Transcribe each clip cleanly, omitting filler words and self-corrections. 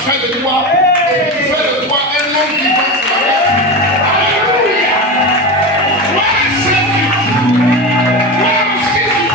fait de toi, et qui fait de toi un homme vivant sur la terre. Alléluia. Gloire à Jésus. Gloire à Jésus.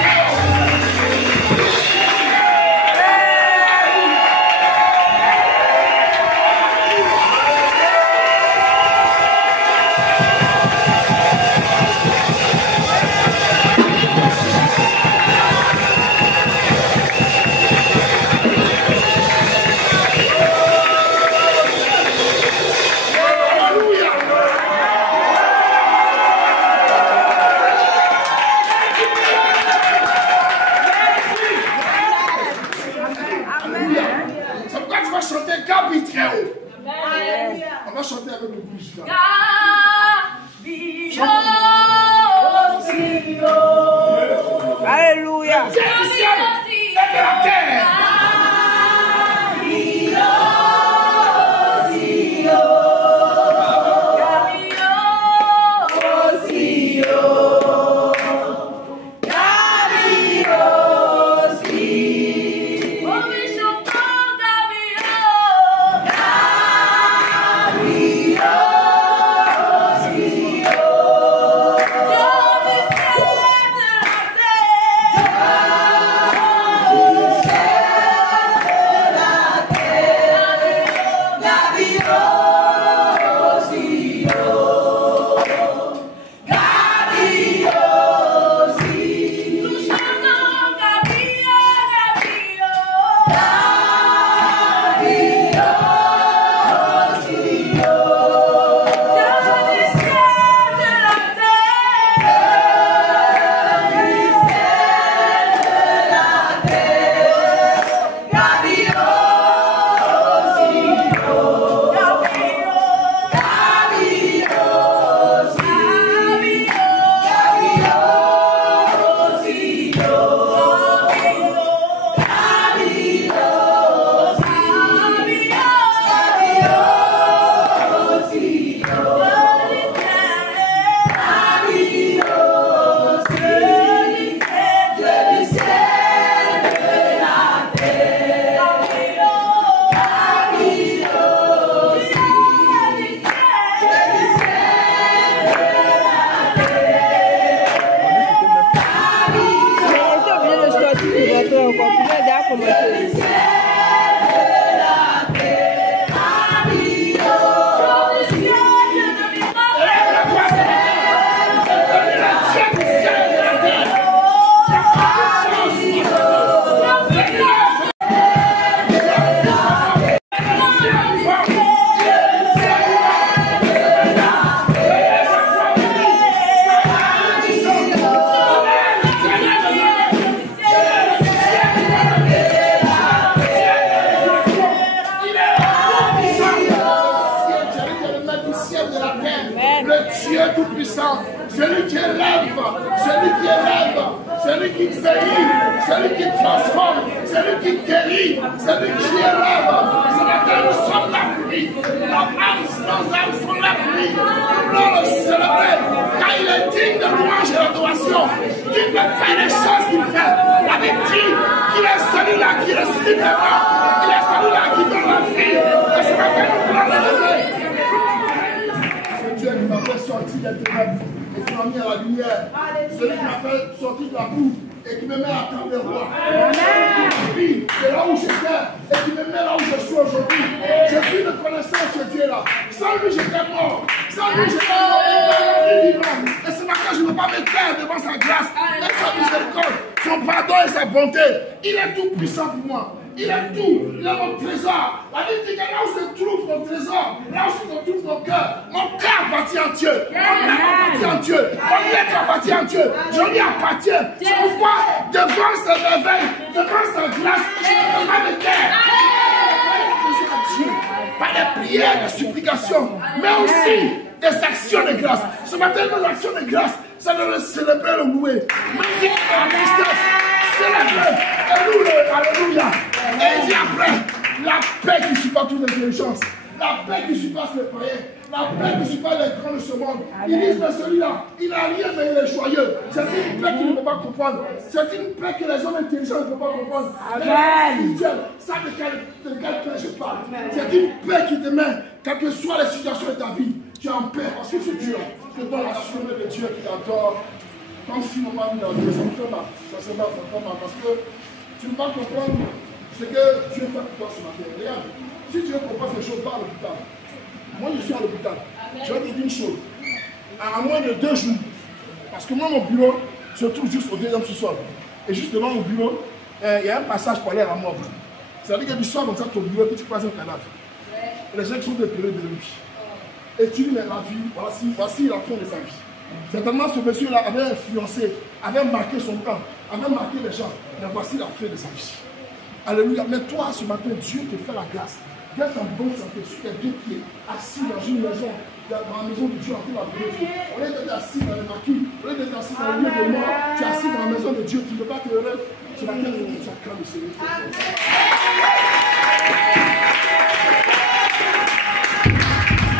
On va chanter avec le bouche. Alléluia. C'est le ciel et de la terre. Celui qui élève, celui qui veille, celui qui transforme, celui qui guérit, celui qui élève. Ce matin, nous sommes là pour lui. Nos âmes sont là pour lui. Nous voulons le célébrer, car il est digne de louange et d'adoration. Qu'il peut faire les choses qu'il fait. La Bible dit qu'il est celui-là qui ressuscite les morts. Il est celui-là qui donne la vie. Et ce matin, nous voulons le lever. C'est Dieu qui m'a fait sortir des ténèbres et qui m'a mis à la lumière. Celui qui m'a fait sortir de la boue et qui me met à table de roi. Celui qui est là où j'étais et qui me met là où je suis aujourd'hui. Je suis de connaissance de Dieu là. Sans lui, j'étais mort. Sans lui, j'étais mort. Vivant. Et ce matin, je ne veux pas me taire devant sa grâce et sa miséricorde, son pardon et sa bonté. Il est tout puissant pour moi. Il est tout, il est mon trésor. La Bible dit que là où se trouve mon trésor, là où se trouve mon cœur appartient à Dieu. Mon âme appartient à Dieu. Mon être appartient à Dieu. Je lui appartiens. C'est pourquoi, devant sa merveille, devant sa grâce, je ne peux pas me taire. Par des prières, des supplications, mais aussi des actions de grâce. Ce matin, nos actions de grâce, ça doit le célébrer, le louer. Même si la tristesse, célébrer, et louer, alléluia. Et il dit après, la paix qui supporte toute intelligence. La paix qui surpasse les païens. La paix qui surpasse les grands de ce monde. Ils disent, mais celui-là, il n'a rien, mais il est joyeux. C'est une paix qu'il ne peut pas comprendre. C'est une paix que les hommes intelligents ne peuvent pas comprendre. Amen. Ça de quelle paix je parle. C'est une paix qui te met, quelles que soient les situations de ta vie, tu es en paix. Parce que c'est Dieu. Que dans la sourire de Dieu qui t'adore. Comme si mon mari dans Dieu, ça me fait mal. Ça me fait mal. Parce que tu ne peux pas comprendre ce que Dieu fait pour toi ce matin. Regarde, si tu veux comprendre ces choses, va à l'hôpital. Moi, je suis à l'hôpital. Je vais te dire une chose. À moins de 2 jours, parce que moi, mon bureau se trouve juste au 2e sous-sol. Et juste devant mon bureau, il y a un passage pour aller à la morgue. C'est-à-dire que tu sors comme ça de ton bureau et tu croises un cadavre. Et les gens qui sont dépérés de lui. Et tu dis, mais la vie, voici la fin de sa vie. Certainement, ce monsieur-là avait influencé, avait marqué son temps, avait marqué les gens. Mais voici la fin de sa vie. Alléluia. Mais toi, ce matin, Dieu te fait la grâce d'être en bonne santé, sur tes 2 pieds, assis dans une maison, dans la maison de Dieu, en train de Dieu. Au lieu d'être assis dans le maquis, au lieu d'être assis dans le lieu de mort, tu es assis dans la maison de Dieu, tu ne peux pas te lever. Ce matin, tu as craint le Seigneur.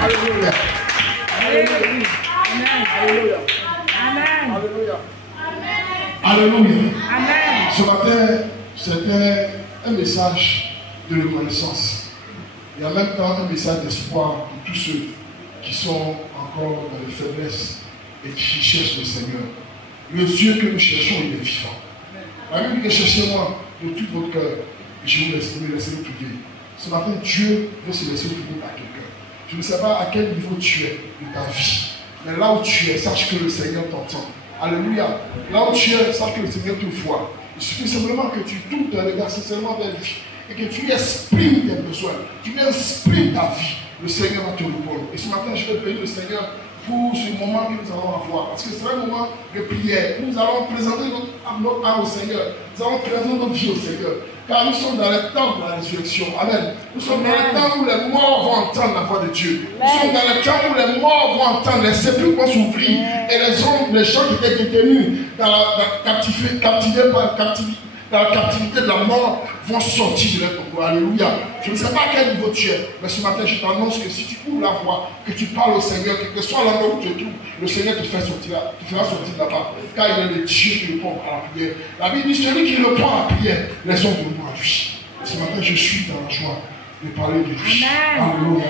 Alléluia. Alléluia. Alléluia. Amen. Alléluia. Alléluia. Amen. Ce matin, c'était un message de reconnaissance. Et en même temps, un message d'espoir pour tous ceux qui sont encore dans les faiblesses et qui cherchent le Seigneur. Le Dieu que nous cherchons, il est vivant. La Bible dit, cherchez-moi de tout votre cœur et je vous laisserai prier. Ce matin, Dieu veut se laisser prier à quelqu'un. Je ne sais pas à quel niveau tu es de ta vie. Mais là où tu es, sache que le Seigneur t'entend. Alléluia. Là où tu es, sache que le Seigneur te voit. Il suffit simplement que tu tournes ton regard sincèrement vers lui et que tu lui exprimes tes besoins. Tu lui exprimes ta vie. Le Seigneur va te répondre. Et ce matin, je vais bénir le Seigneur pour ce moment que nous allons avoir. Parce que c'est un moment de prière. Nous allons présenter notre âme au Seigneur. Nous allons présenter notre vie au Seigneur. Car nous sommes dans le temps de la résurrection. Amen. Nous sommes dans le temps où les morts vont entendre la voix de Dieu. Nous sommes dans le temps où les morts vont entendre, les sépulcres vont s'ouvrir. Et les gens qui étaient détenus dans la captivité de la mort vont sortir de leur tombeau. Alléluia. Je ne sais pas à quel niveau tu es, mais ce matin, je t'annonce que si tu ouvres la voie, que tu parles au Seigneur, quel que soit l'endroit où tu te trouves, le Seigneur te fera sortir là-bas. Car il est le Dieu qui répond à la prière. La Bible dit, celui qui répond à la prière, les hommes vont à lui. Ce matin, je suis dans la joie de parler de lui. Alléluia.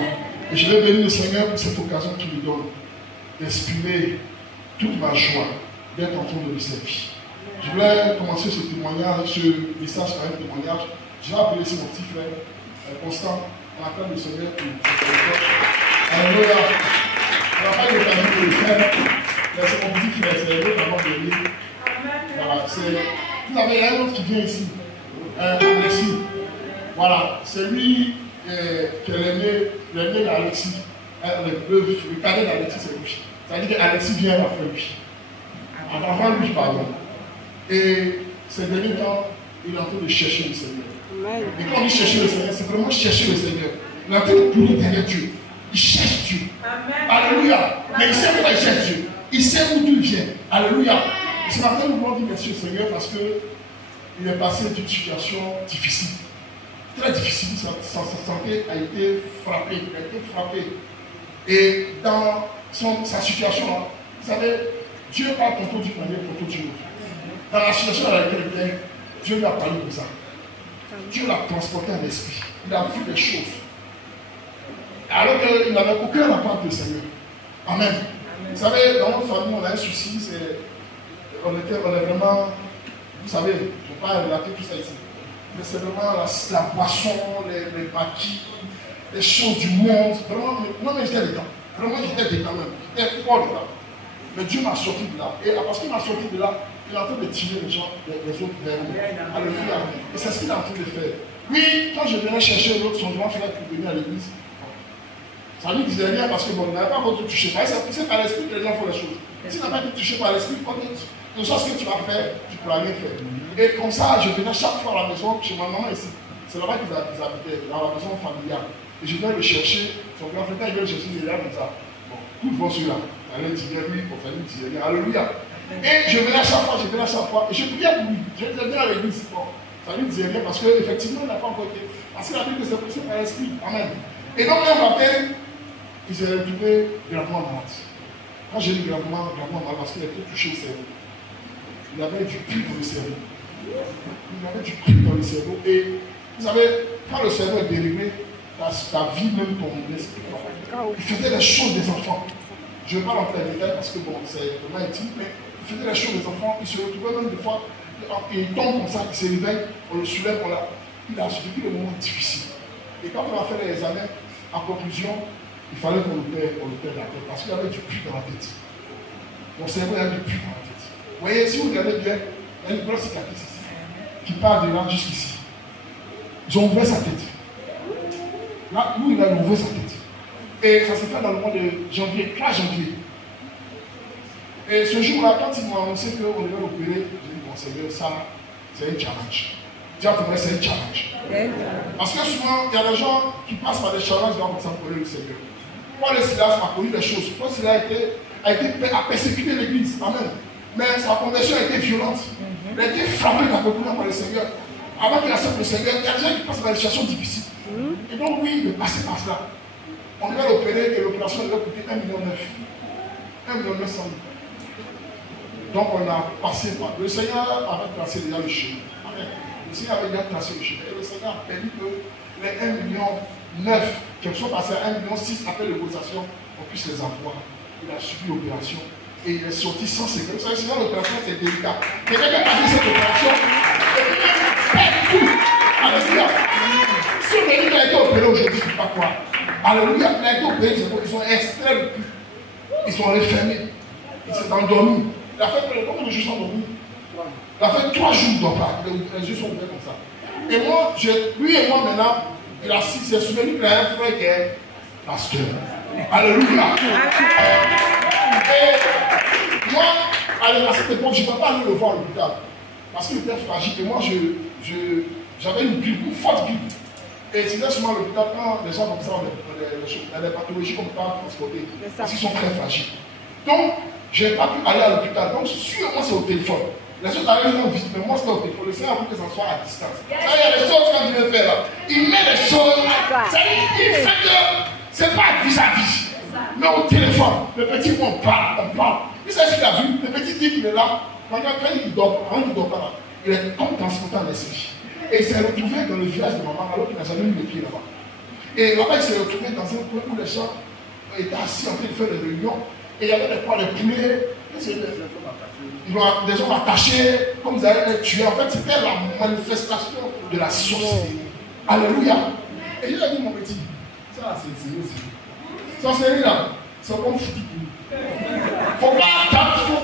Et je vais bénir le Seigneur pour cette occasion qu'il me donne d'exprimer toute ma joie d'être en train de lui servir. Je voulais commencer ce témoignage, ce message par un témoignage. Je vais appeler mon petit frère, Constant, on appelle le Seigneur pour Alléluia. On n'a pas eu l'occasion de le faire, mais c'est mon petit frère, c'est l'autre avant de lui. Voilà, vous avez un autre qui vient ici, Alexis. Voilà, c'est lui qui est l'aîné d'Alexis. Le cadet d'Alexis, c'est lui. C'est-à-dire qu'Alexis vient après lui. Avant lui, pardon. Et ces derniers temps, il est en train de chercher le Seigneur. Et quand il cherche le Seigneur, c'est vraiment chercher le Seigneur. Il est en train de courir derrière Dieu. Il cherche Dieu. Alléluia. Mais il sait pourquoi il cherche Dieu. Il sait où Dieu vient. Alléluia. Et ce matin, nous voulons dire merci au Seigneur parce qu'il est passé d'une situation difficile. Très difficile. Sa santé a été frappée. Il a été frappé. Et dans sa situation, vous savez, Dieu parle tantôt d'une manière, tantôt d'une autre. Dans la situation dans laquelle il était, Dieu lui a parlé de ça. Dieu l'a transporté en esprit. Il a vu des choses. Alors qu'il n'avait aucun rapport avec le Seigneur. Amen. Vous savez, dans notre famille, on a un souci. On est vraiment, vous savez, je ne vais pas relater tout ça ici. Mais c'est vraiment la boisson, les bâtis, les choses du monde. Vraiment, moi-même j'étais dedans. Vraiment, j'étais dedans même. J'étais fort dedans. Mais Dieu m'a sorti de là. Et parce qu'il m'a sorti de là, il est en train de tirer les gens, les autres vers nous. Alléluia. Et c'est ce qu'il est en train de faire. Oui, quand je venais chercher l'autre, son grand frère pour venir à l'église, ça ne lui disait rien parce que bon, il n'avait pas encore touché. C'est par l'esprit que les gens font les choses. Si tu n'as pas été touché par l'esprit, quelque chose que tu vas faire, tu ne pourras rien faire. Et comme ça, je venais chaque fois à la maison, chez ma maman ici. C'est là-bas qu'ils habitaient, dans la maison familiale. Et je venais le chercher, son grand frère, il venait le chercher, il est là comme ça. Bon, tout le monde sur là. Allez, dis-le lui, pour faire une disait alléluia. Et je venais à chaque fois, et je priais pour lui. Je venais à l'église. Bon, ça lui disait rien parce qu'effectivement, il n'a pas encore été. Parce que la Bible, c'est par l'esprit. Amen. Et donc, un matin, il s'est retrouvé gravement malade. Quand j'ai dit gravement malade, parce qu'il était touché au cerveau. Il avait du pli dans le cerveau. Il avait du pli dans le cerveau. Et vous savez, quand le cerveau est déréglé, ta vie, même ton esprit, il faisait les choses des enfants. Je ne vais pas rentrer dans les détails parce que bon, c'est vraiment intime, mais il faisait les choses des enfants. Il se retrouvait même des fois, il tombe comme ça, il se réveille, on le soulève, il a vécu des moments difficiles. Et quand on a fait les examens, en conclusion, il fallait qu'on le perde la tête parce qu'il avait du pli dans la tête. Mon cerveau avait du pli dans la tête. Vous voyez, si vous regardez bien, il y a une grosse cicatrice ici qui part de là jusqu'ici. Ils ont ouvert sa tête. Là, nous, il a ouvert sa tête. Et ça s'est fait dans le mois de janvier, 3 janvier. Et ce jour-là, quand ils m'ont annoncé qu'on devait l'opérer, j'ai dit, bon, Seigneur, ça, c'est un challenge. Dis à ton frère, c'est un challenge. Parce que souvent, il y a des gens qui passent par des challenges comme ça pour le Seigneur. Paul et Silas a connu des choses. Paul et Silas a persécuté l'église. Amen. Mais sa conversion a été violente. Il a été frappé par le Seigneur. Avant qu'il accepte le Seigneur, il y a des gens qui passent par des situations difficiles. Et donc, oui, il est passé par cela. On devait l'opérer et l'opération devait coûter 1,9 million. 1,9 million. Donc, on a passé par. Le Seigneur avait tracé déjà le chemin. Amen. Le Seigneur avait déjà tracé le chemin. Et le Seigneur a permis que les 1,9 million qui sont passés à 1,6 million après négociation, on puisse les avoir. Il a subi l'opération. Et il est sorti sans séquelles. Vous savez, sinon l'opération c'est délicat. Quelqu'un qui a passé cette opération, c'est tout. Alléluia. Si on dit qu'il a été opéré aujourd'hui, je ne sais pas quoi. Alléluia. Il a été opéré, ils sont extrêmes. Ils sont refermés. Il s'est endormi. Il a fait combien de jours endormi? Il a fait 3 jours d'opération. Les yeux sont ouverts comme ça. Et moi, lui et moi maintenant, il s'est souvenu qu'il a un frère qui est pasteur. Alléluia. Et moi, à cette époque, je ne peux pas aller le voir à l'hôpital. Parce qu'il était fragile. Et moi, j'avais une Bible, une forte Bible. Et c'était souvent à l'hôpital, quand les gens comme ça ont des pathologies qu'on ne peut pas transporter. Parce qu'ils sont très fragiles. Donc, je n'ai pas pu aller à l'hôpital. Donc, sûrement, c'est au téléphone. Les autres allaient nous visiter, mais moi, c'est au téléphone. Le Seigneur a voulu que ça soit à distance. Ça, il y a des choses qu'il vient faire là. Il met des choses. Il fait que ce n'est pas vis-à-vis. Mais au téléphone, le petit, on parle. Il sait ce qu'il a vu. Le petit dit qu'il est là. Quand il dort pas là, il est comme transporté en esprit. Et il s'est retrouvé dans le village de maman alors qu'il n'a jamais mis les pieds là-bas. Et là-bas, il s'est retrouvé dans un coin où les gens étaient assis en train de faire des réunions. Et il y avait des poils de poulet. Des hommes attachés, comme vous allez les tuer. En fait, c'était la manifestation de la sorcellerie. Alléluia. Et il a dit, mon petit, ça c'est sérieux aussi. Sorcellerie là, c'est comme foutu pour nous. Faut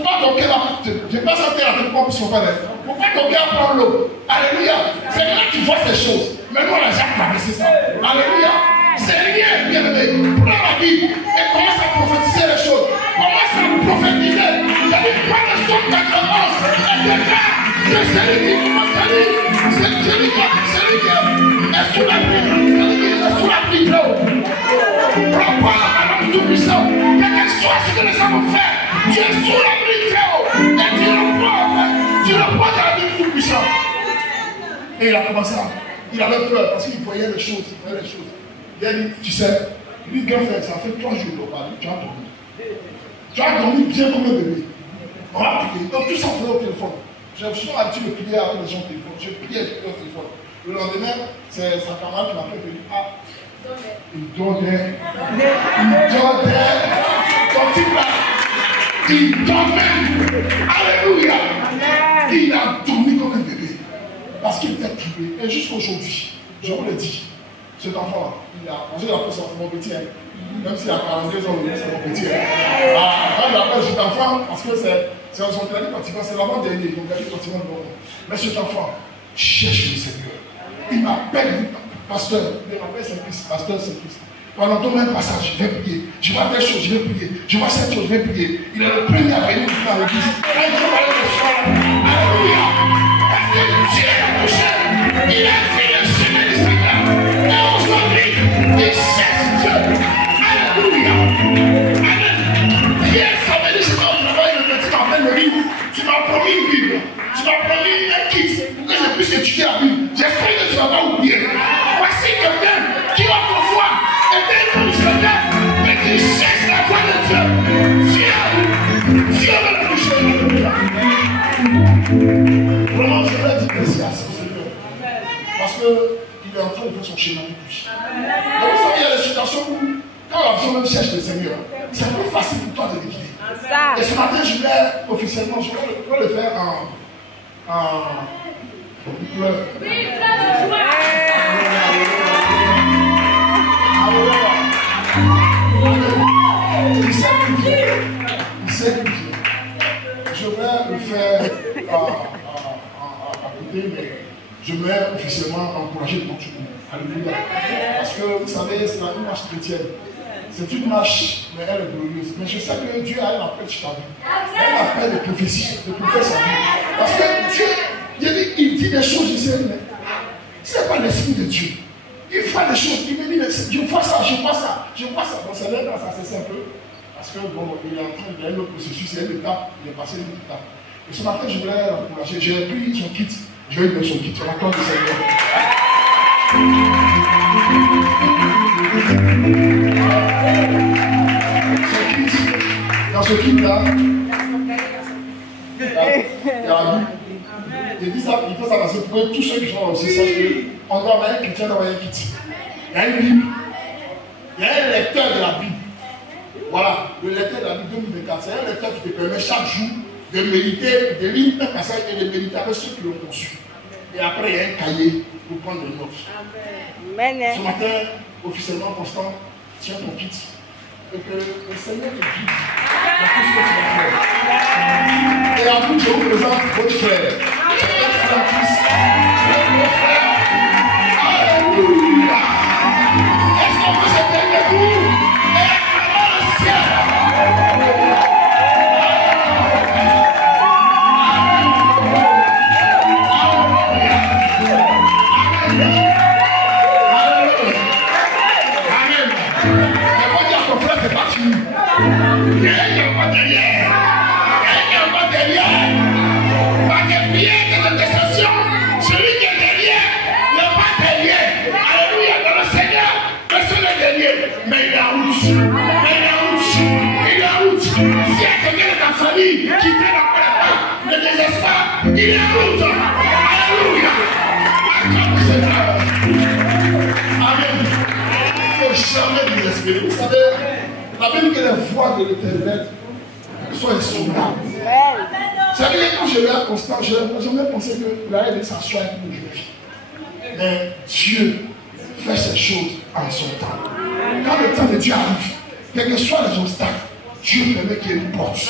pas ton cœur à je ne vais pas sortir avec moi pour sauver les. Faut pas ton cœur prendre l'eau. Alléluia. C'est là que tu vois ces choses. Mais nous, on a déjà traversé ça. Alléluia. C'est rien, bien aimé. Prends la Bible et commence à prophétiser les choses. Commence à prophétiser. J'ai dit, prends le son 91 et déclare que c'est lui qui commence à dire. C'est lui qui est sous la pluie. C'est lui qui est sous la pluie. Prends pas la main tout puissant. Quel que soit ce que les gens vont faire, tu es sous la pluie très haut. Et tu le prends dans la pluie tout puissant. Et il a commencé à. Il avait peur parce qu'il voyait les choses. Il a dit, tu sais, lui, grand frère, ça fait 3 jours qu'on parle, tu as dormi. Tu as dormi bien comme un bébé. On va prier. Donc tout ça, on fait au téléphone. J'ai souvent l'habitude de prier avec les gens au téléphone. Je priais au téléphone. Le lendemain, c'est sa camarade qui m'appelle et dit, ah, il donnait. Ton type là, il donnait. Alléluia. Il a dormi comme un bébé. Parce qu'il était troublé. Et jusqu'aujourd'hui, je vous le dis, cet enfant-là, il a mangé la peau, c'est mon petit, hein. Même s'il a 42 ans, c'est mon petit. Hein. Quand je l'appelle cet enfant, parce que c'est son dernier bâtiment, c'est l'avant-dernier, ils ont gagné le bâtiment de bon. Mais cet enfant cherche le Seigneur. Il m'appelle, pasteur, il m'appelle Saint-Christ, pasteur Saint-Christ. Pendant ton même passage, je vais prier. Je vois telle chose, je vais prier. Je vois cette chose, je vais prier. Il est le premier à venir dans l'église. Quand je vois le soir, alléluia. Parce que Dieu l'a touché. Il a fait le chemin du Seigneur. Et aujourd'hui, il cherche Dieu. Alléluia. Amen. Hier, samedi, je vais au travail, le petit m'appelle le livre. Tu m'as promis une Bible. Tu m'as promis un kit pour que je puisse étudier la Bible. J'espère que tu ne vas pas oublier. Voici quelqu'un qui autrefois était Vraiment, je vais dire merci à ce Seigneur. Parce qu'il est en train de faire son chemin de plus. Et vous savez, il y a des situations où, quand la personne même cherche le Seigneur, c'est plus facile pour toi de le guider. Et ce matin, je vais officiellement, je vais le faire en pleurs. Oui, plein de joie. Il sait qui vient. Il sait qui vient. Je vais le faire à côté, mais je vais officiellement encourager le monde. Alléluia. Parce que vous savez, c'est une marche chrétienne. C'est une marche, mais elle est glorieuse. Mais je sais que Dieu a un appel sur ta vie. Un appel de prophétie, de prophétie sa vie. Parce que Dieu, il dit des choses, je sais, mais ce n'est pas l'esprit de Dieu. Il fait des choses, il me dit, je vois ça, je vois ça, je vois ça. Donc c'est là quand ça cesse un peu. Parce que bon, il est en train de faire le processus, il y a une étape, il est passé une étape. Et ce matin, je voulais l'encourager. J'ai pris son kit, je vais lui donner son kit, sur la corde du Seigneur. Dans ce kit-là, il y a la Bible. J'ai dit ça, il faut ça parce que pour tous ceux qui sont là aussi sachent qu'on doit avoir un chrétien, d'avoir un kit. Il y a une Bible. Il y a un lecteur de la Bible. Voilà, le lecteur de la Bible 2024, c'est un lecteur qui te permet chaque jour de méditer, de lire un passage et de méditer avec ceux qui l'ont conçu. Et après, il y a un cahier pour prendre des notes. Ce matin, officiellement, Constant, tiens ton kit. Et que le Seigneur te guide dans tout ce que tu vas faire. Et à vous, je vous présente votre frère. Alléluia. Est-ce qu'on peut se tenir debout et acclamer le ciel? Il y a un pas derrière. Il y a un pas derrière. Pas de pied de déception. Celui qui est derrière n'est pas derrière. Alléluia. Dans le Seigneur, personne n'est derrière. Mais il est en route. Mais il est en route. Il est en route. S'il y a quelqu'un de ta famille qui traîne après la part, ne désespère pas. Il est en route. Alléluia. Acclame le Seigneur. Amen. Il ne faut jamais désespérer. Vous savez, la Bible que les voies de l'Éternel sont insondables. C'est vrai que quand je l'ai à Constant, j'ai jamais pensé que la haine de s'asseoir avec nous aujourd'hui. Mais Dieu fait ces choses en son temps. Quand le temps de Dieu arrive, quels que soient les obstacles, Dieu permet qu'il y ait une porte.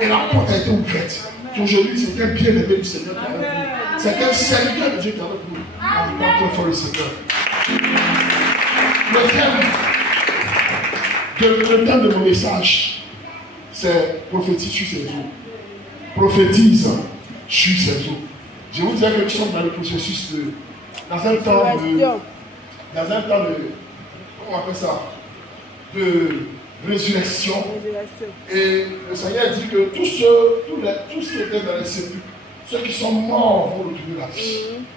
Et la porte a été ouverte. Aujourd'hui, c'est un bien-aimé du Seigneur qui est avec nous. C'est un serviteur de Dieu qui est avec nous. On va très fort le Seigneur. Le thème de mon message, c'est prophétise sur ses eaux. Prophétise sur ses eaux. Je vous dirais que nous sommes dans le processus de. Dans un temps de. Comment on appelle ça? De résurrection. Et le Seigneur dit que tous ceux qui étaient dans les sépulcres, ceux qui sont morts vont retrouver la vie.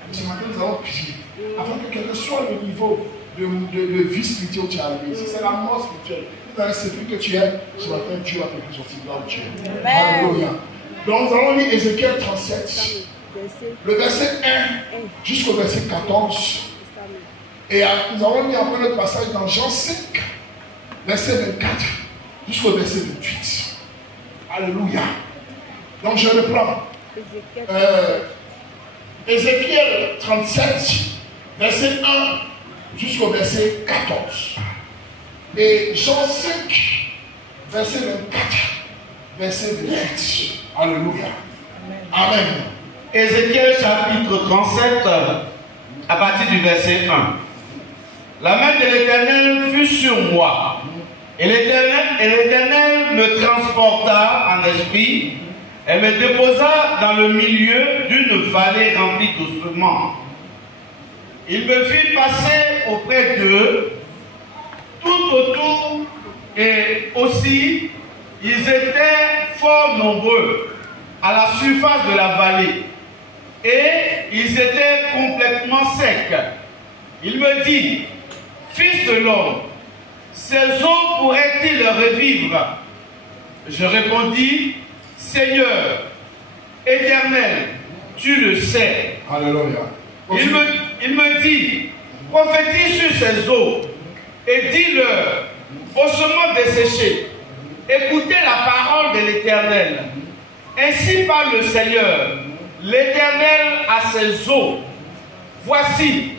Et ce matin, nous allons prier. Afin que quel que soit le niveau de vie spirituelle où tu es arrivé. Si c'est la mort spirituelle, dans le sépulcre que tu es, ce matin, Dieu va te faire sortir là où tu es. Alléluia. Donc nous allons lire Ézéchiel 37, le verset 1 jusqu'au verset 14. Et nous allons lire encore notre passage dans Jean 5, verset 24 jusqu'au verset 28. Alléluia. Donc je reprends. Ézéchiel 37, verset 1 jusqu'au verset 14. Et Jean 5, verset 24, verset 28. Alléluia. Amen. Ézéchiel chapitre 37, à partir du verset 1. La main de l'Éternel fut sur moi, et l'Éternel me transporta en esprit, et me déposa dans le milieu d'une vallée remplie d'ossements. Il me fit passer auprès d'eux, tout autour, et aussi, ils étaient fort nombreux à la surface de la vallée, et ils étaient complètement secs. Il me dit, fils de l'homme, ces eaux pourraient-ils revivre? Je répondis, Seigneur, Éternel, tu le sais. Alléluia. Il me dit, prophétise sur ces eaux et dis-leur, ossements desséchés, écoutez la parole de l'Éternel. Ainsi parle le Seigneur, l'Éternel à ses eaux. Voici,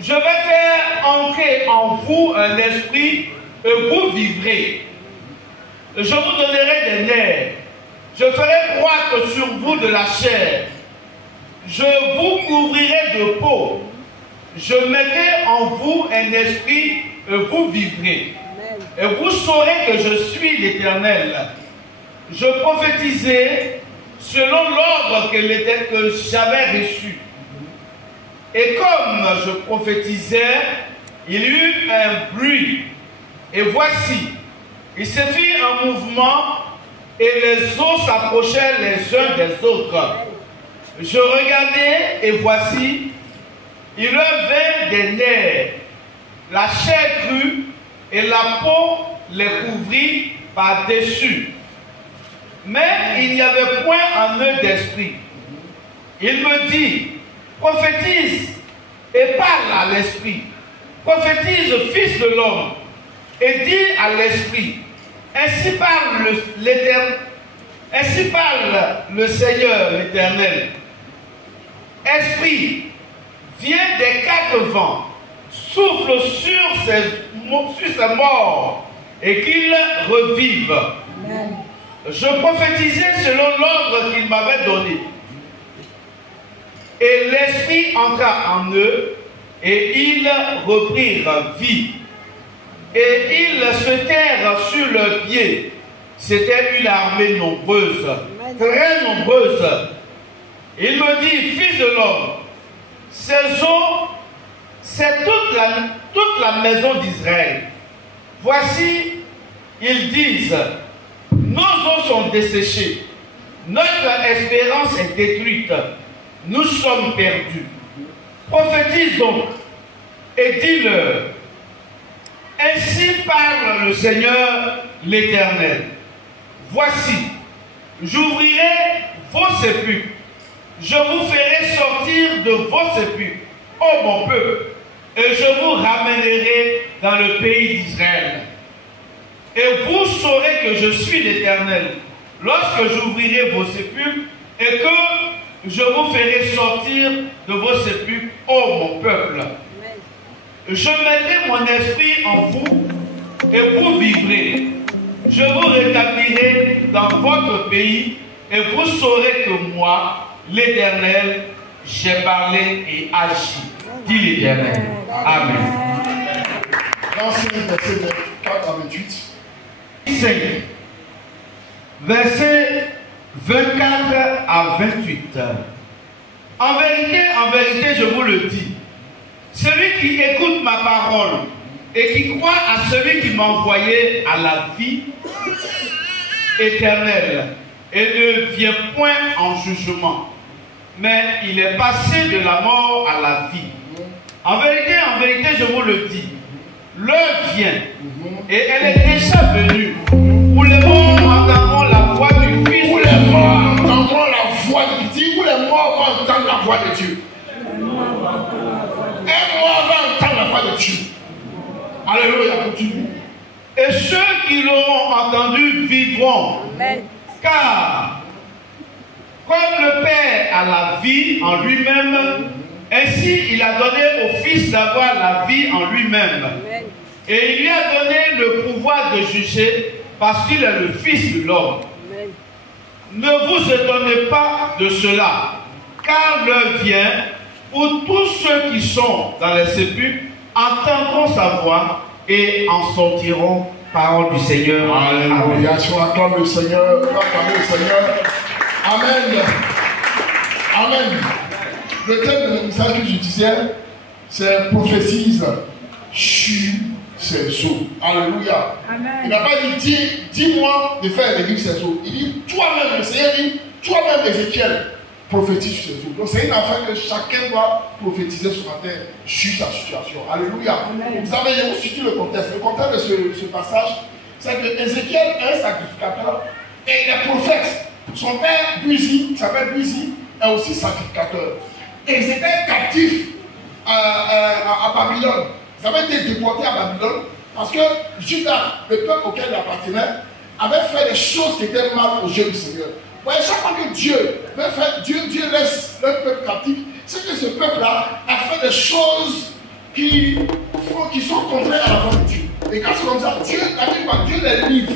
je vais faire entrer en vous un esprit et vous vivrez. Je vous donnerai des nerfs. Je ferai croître sur vous de la chair. Je vous couvrirai de peau. Je mettrai en vous un esprit et vous vivrez. Et vous saurez que je suis l'Éternel. Je prophétisais selon l'ordre que j'avais reçu. Et comme je prophétisais, il y eut un bruit. Et voici, il se fit un mouvement et les eaux s'approchaient les uns des autres. Je regardais et voici, il leur vint des nerfs. La chair crue et la peau les couvrit par-dessus. Mais il n'y avait point en eux d'esprit. Il me dit, prophétise et parle à l'esprit. Prophétise, fils de l'homme, et dis à l'esprit, ainsi parle l'Éternel, ainsi parle le Seigneur l'Éternel. Esprit, viens des quatre vents, souffle sur ces morts et qu'ils revivent. Amen. Je prophétisais selon l'ordre qu'il m'avait donné. Et l'esprit entra en eux et ils reprirent vie. Et ils se terrent sur leurs pieds. C'était une armée nombreuse, très nombreuse. Il me dit, fils de l'homme, ces eaux, c'est toute la maison d'Israël. Voici, ils disent, nos eaux sont desséchées, notre espérance est détruite, nous sommes perdus. Prophétise donc et dis-leur, ainsi parle le Seigneur l'Éternel. Voici, j'ouvrirai vos sépulcres, je vous ferai sortir de vos sépulcres, ô mon peuple, et je vous ramènerai dans le pays d'Israël. Et vous saurez que je suis l'Éternel, lorsque j'ouvrirai vos sépulcres et que je vous ferai sortir de vos sépulcres, ô mon peuple. Je mettrai mon esprit en vous et vous vivrez. Je vous rétablirai dans votre pays et vous saurez que moi, l'Éternel, j'ai parlé et agi, dit l'Éternel. Amen. L'ancien verset 4 à 28. 5. Verset 24 à 28. En vérité, je vous le dis, celui qui écoute ma parole et qui croit à celui qui m'a envoyé à la vie éternelle et ne vient point en jugement, mais il est passé de la mort à la vie. En vérité, je vous le dis, l'heure vient et elle est déjà venue où les morts entendront la voix du Fils. Où les morts entendront la voix de Dieu. Où les morts vont entendre la voix de Dieu. Un mort va entendre la voix de Dieu. Alléluia, continue. Et ceux qui l'auront entendu vivront. Amen. Car comme le Père a la vie en lui-même, ainsi il a donné au Fils d'avoir la vie en lui-même. Amen. Et il lui a donné le pouvoir de juger parce qu'il est le Fils de l'homme. Ne vous étonnez pas de cela, car l'heure vient où tous ceux qui sont dans les sépulcres entendront sa voix et en sortiront. Parole du Seigneur. Alléluia. Si on acclame le Seigneur, on acclame le Seigneur. Amen. Amen. Le thème de mon message que je disais, c'est prophétise sur ces eaux. Alléluia. Amen. Il n'a pas dit, dis-moi de faire l'église ces eaux. Il dit, toi-même, le Seigneur dit, toi-même, Ézéchiel, prophétise sur ces eaux. Donc c'est une affaire que chacun doit prophétiser sur la terre, sur sa situation. Alléluia. Amen. Vous savez, je vous situe le contexte. Le contexte de ce passage, c'est que Ézéchiel est un sacrificateur et il est prophète. Son père, Buzi, s'appelle Buzi, est aussi sacrificateur. Et ils étaient captifs à Babylone. Ils avaient été déportés à Babylone parce que Judas, le peuple auquel il appartenait, avait fait des choses qui étaient mal aux yeux du Seigneur. Vous voyez, chaque fois que Dieu veut faire, Dieu laisse le peuple captif, c'est que ce peuple-là a fait des choses qui sont contraires à la volonté de Dieu. Et quand c'est comme ça, Dieu les livre.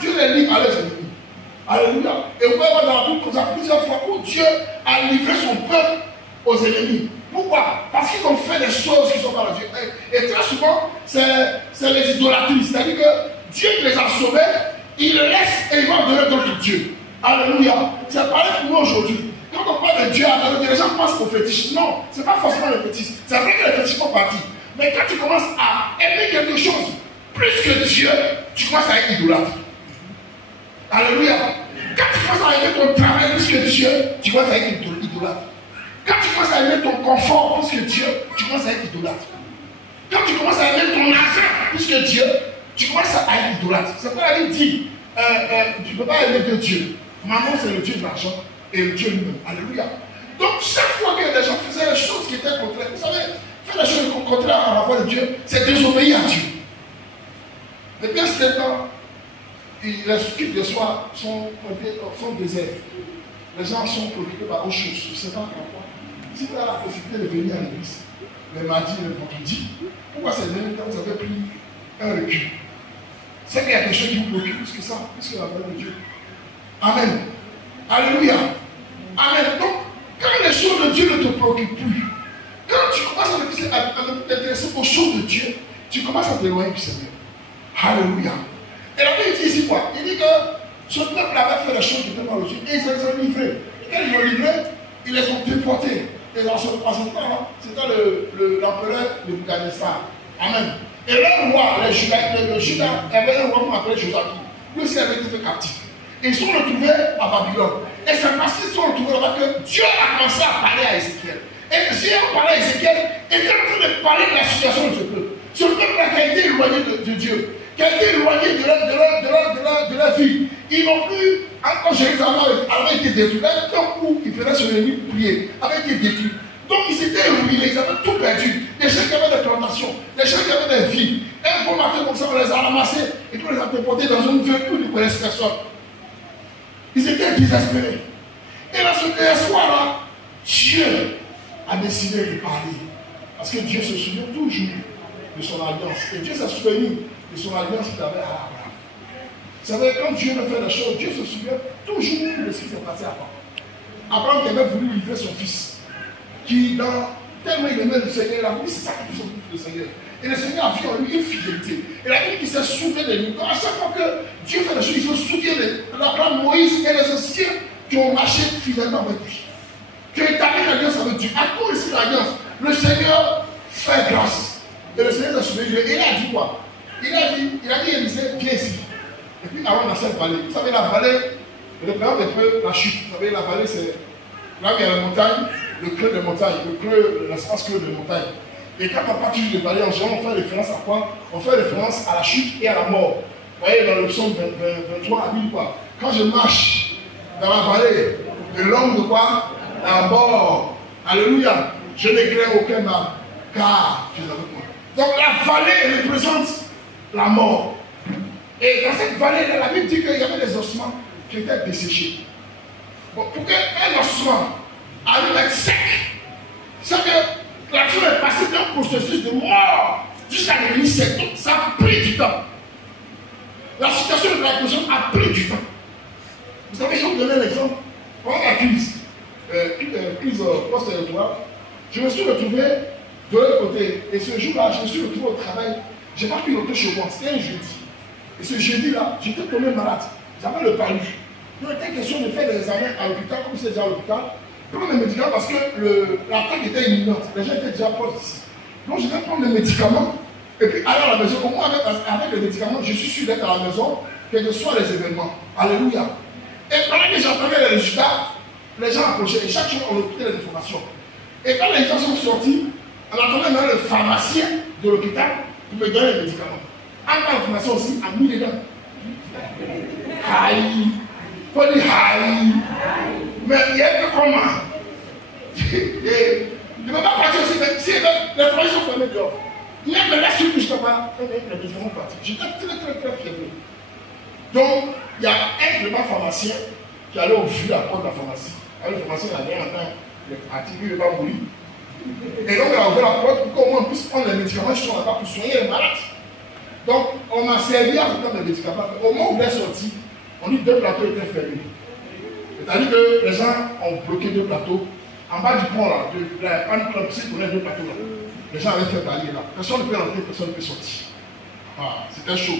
Dieu les livre à leurs ennemis. Alléluia. Et vous pouvez voir dans la Bible comme ça plusieurs fois où Dieu a livré son peuple aux ennemis. Pourquoi? Parce qu'ils ont fait des choses qui sont pas à Dieu. Et très souvent, c'est les idolâtries. C'est-à-dire que Dieu les a sauvés, il les laisse et il va donner d'autres dieux. Alléluia. C'est pareil pour nous aujourd'hui. Quand on parle de Dieu, les gens pensent au fétiche. Non, ce n'est pas forcément le fétiche. C'est vrai que les fétiches font partie. Mais quand tu commences à aimer quelque chose plus que Dieu, tu commences à être idolâtre. Alléluia. Quand tu commences à aimer ton travail plus que Dieu, tu commences à être idolâtre. Quand tu commences à aimer ton confort plus que Dieu, tu commences à être idolâtre. Quand tu commences à aimer ton argent plus que Dieu, tu commences à être idolâtre. C'est pourquoi la Bible dit, tu ne peux pas aimer que Dieu. Maman, c'est le Dieu de l'argent et le Dieu lui-même. Alléluia. Donc, chaque fois que les gens faisaient les choses qui étaient contraires, vous savez, faire les choses contraires à la voix de Dieu, c'est désobéir à Dieu. Depuis un certain temps, les équipes de soi sont déserts. Les gens sont préoccupés par autre chose. Je ne sais pas pourquoi. Si vous avez la possibilité de venir à l'église, le mardi et le vendredi, pourquoi ces derniers temps vous avez pris un recul? C'est qu'il y a quelque chose qui vous préoccupe plus que ça, plus que la parole de Dieu. Amen. Alléluia. Amen. Donc, quand les choses de Dieu ne te préoccupent plus, quand tu commences à t'intéresser aux choses de Dieu, tu commences à t'éloigner du Seigneur. Alléluia. Et la Bible dit ici quoi? Il dit que ce peuple avait fait les choses qui étaient mal aux yeux et ils les ont livrés. Et quand ils les ont livrés, ils les ont déportés. Et dans ce temps-là, c'était l'empereur de Boukhara. Amen. Et leur roi, le Judas, avait un roi appelé Joachim. Lui aussi avait été fait captif. Et ils sont retrouvés à Babylone. Et c'est parce qu'ils sont retrouvés là-bas que Dieu a commencé à parler à Ézéchiel. Et Dieu a parlé à Ézéchiel et il est en train de parler de la situation de ce peuple. Ce peuple-là qui a été éloigné de Dieu, qui a été éloigné de leur vie. Ils n'ont plus, quand Jérusalem avait été détruit, le temps où ils faisaient sur les nuits prier avait été détruit. Donc ils étaient ruinés, ils avaient tout perdu. Les gens qui avaient des plantations, les gens qui avaient des vies. Un bon matin comme ça, on les a ramassés et puis on les a déportés dans une ville où ils ne connaissaient personne. Ils étaient désespérés. Et dans ce désespoir-là, Dieu a décidé de parler. Parce que Dieu se souvient toujours de son alliance. Et Dieu s'est souvenu de son alliance qu'il avait à Abraham. Vous savez, quand Dieu veut faire des choses, Dieu se souvient toujours de ce qui s'est passé avant. Abraham qui avait voulu livrer son fils, qui, tellement il aimait le Seigneur, il a voulu sacrifier son fils le Seigneur. Et le Seigneur a vu en lui une fidélité. Et la Bible qui s'est souvenu de lui. Donc à chaque fois que Dieu fait des choses, il se souvient de l'Abraham, Moïse et les anciens qui ont marché fidèlement avec lui. Qui ont établi l'alliance avec Dieu. À cause de l'alliance, le Seigneur fait grâce. Et le Seigneur s'est souvenu de lui. Et il a dit quoi? Il a dit Élisée, viens ici. Et puis avant dans cette vallée, vous savez, la vallée, le plan un peu la chute. Vous savez, la vallée, c'est là où il y a la montagne, le creux de montagne, l'espace creux de montagne. Et quand on parle de vallée, en général, on fait référence à quoi? On fait référence à la chute et à la mort. Vous voyez, dans le psaume 23 à 1000, quoi. Quand je marche dans la vallée de l'homme de quoi? La mort. Alléluia. Je ne crains aucun mal, car tu es avec moi. Donc la vallée représente la mort. Et dans cette vallée, la Bible dit qu'il y avait des ossements qui étaient desséchés. Bon, pour qu'un ossement arrive à être sec, c'est que la chose est passée d'un processus de mort jusqu'à devenir sec. Donc ça a pris du temps. La situation de la personne a pris du temps. Vous savez, je vais vous donner un exemple. Pendant la crise post-électorale, je me suis retrouvé de l'autre côté. Et ce jour-là, je me suis retrouvé au travail. Je n'ai pas pu rentrer chez moi. C'était un jeudi. Et ce jeudi-là, j'étais tombé malade. J'avais le palu. Il était question de faire des examens à l'hôpital, comme c'est déjà à l'hôpital. Prendre les médicaments parce que l'attaque était imminente. Les gens étaient déjà proches ici. Donc je vais prendre les médicaments et puis aller à la maison. Au moins avec les médicaments, je suis sûr d'être à la maison, quels que soient les événements. Alléluia. Et pendant que j'entendais les résultats, les gens approchaient et chaque jour on écoutait les informations. Et quand les gens sont sortis, on attendait même le pharmacien de l'hôpital pour me donner les médicaments. En l'information aussi, a mis les dents. Aïe. Faut dire aïe. Mais il y a que comment. Il ne va pas partir aussi, mais si les foyers sont fermés dehors. Il y a que là, si je ne peux pas, les médicaments partis. J'étais très fier. Donc, il y a un de mes pharmaciens qui allait ouvrir la porte de la pharmacie. Alors, le pharmacien avait un article, il ne va pas mourir. Et donc, il a ouvert la porte pour qu'on puisse prendre les médicaments qui sont là-bas pour soigner les malades. Donc, on m'a servi à prendre les médicaments. Au moment où il est sorti, on dit que 2 plateaux étaient fermés. C'est-à-dire que les gens ont bloqué 2 plateaux. En bas du pont, là, la panne collapsée pour les 2 plateaux là. Les gens avaient fait barrière là. Personne ne peut entrer, personne ne peut sortir. Ah, c'était chaud.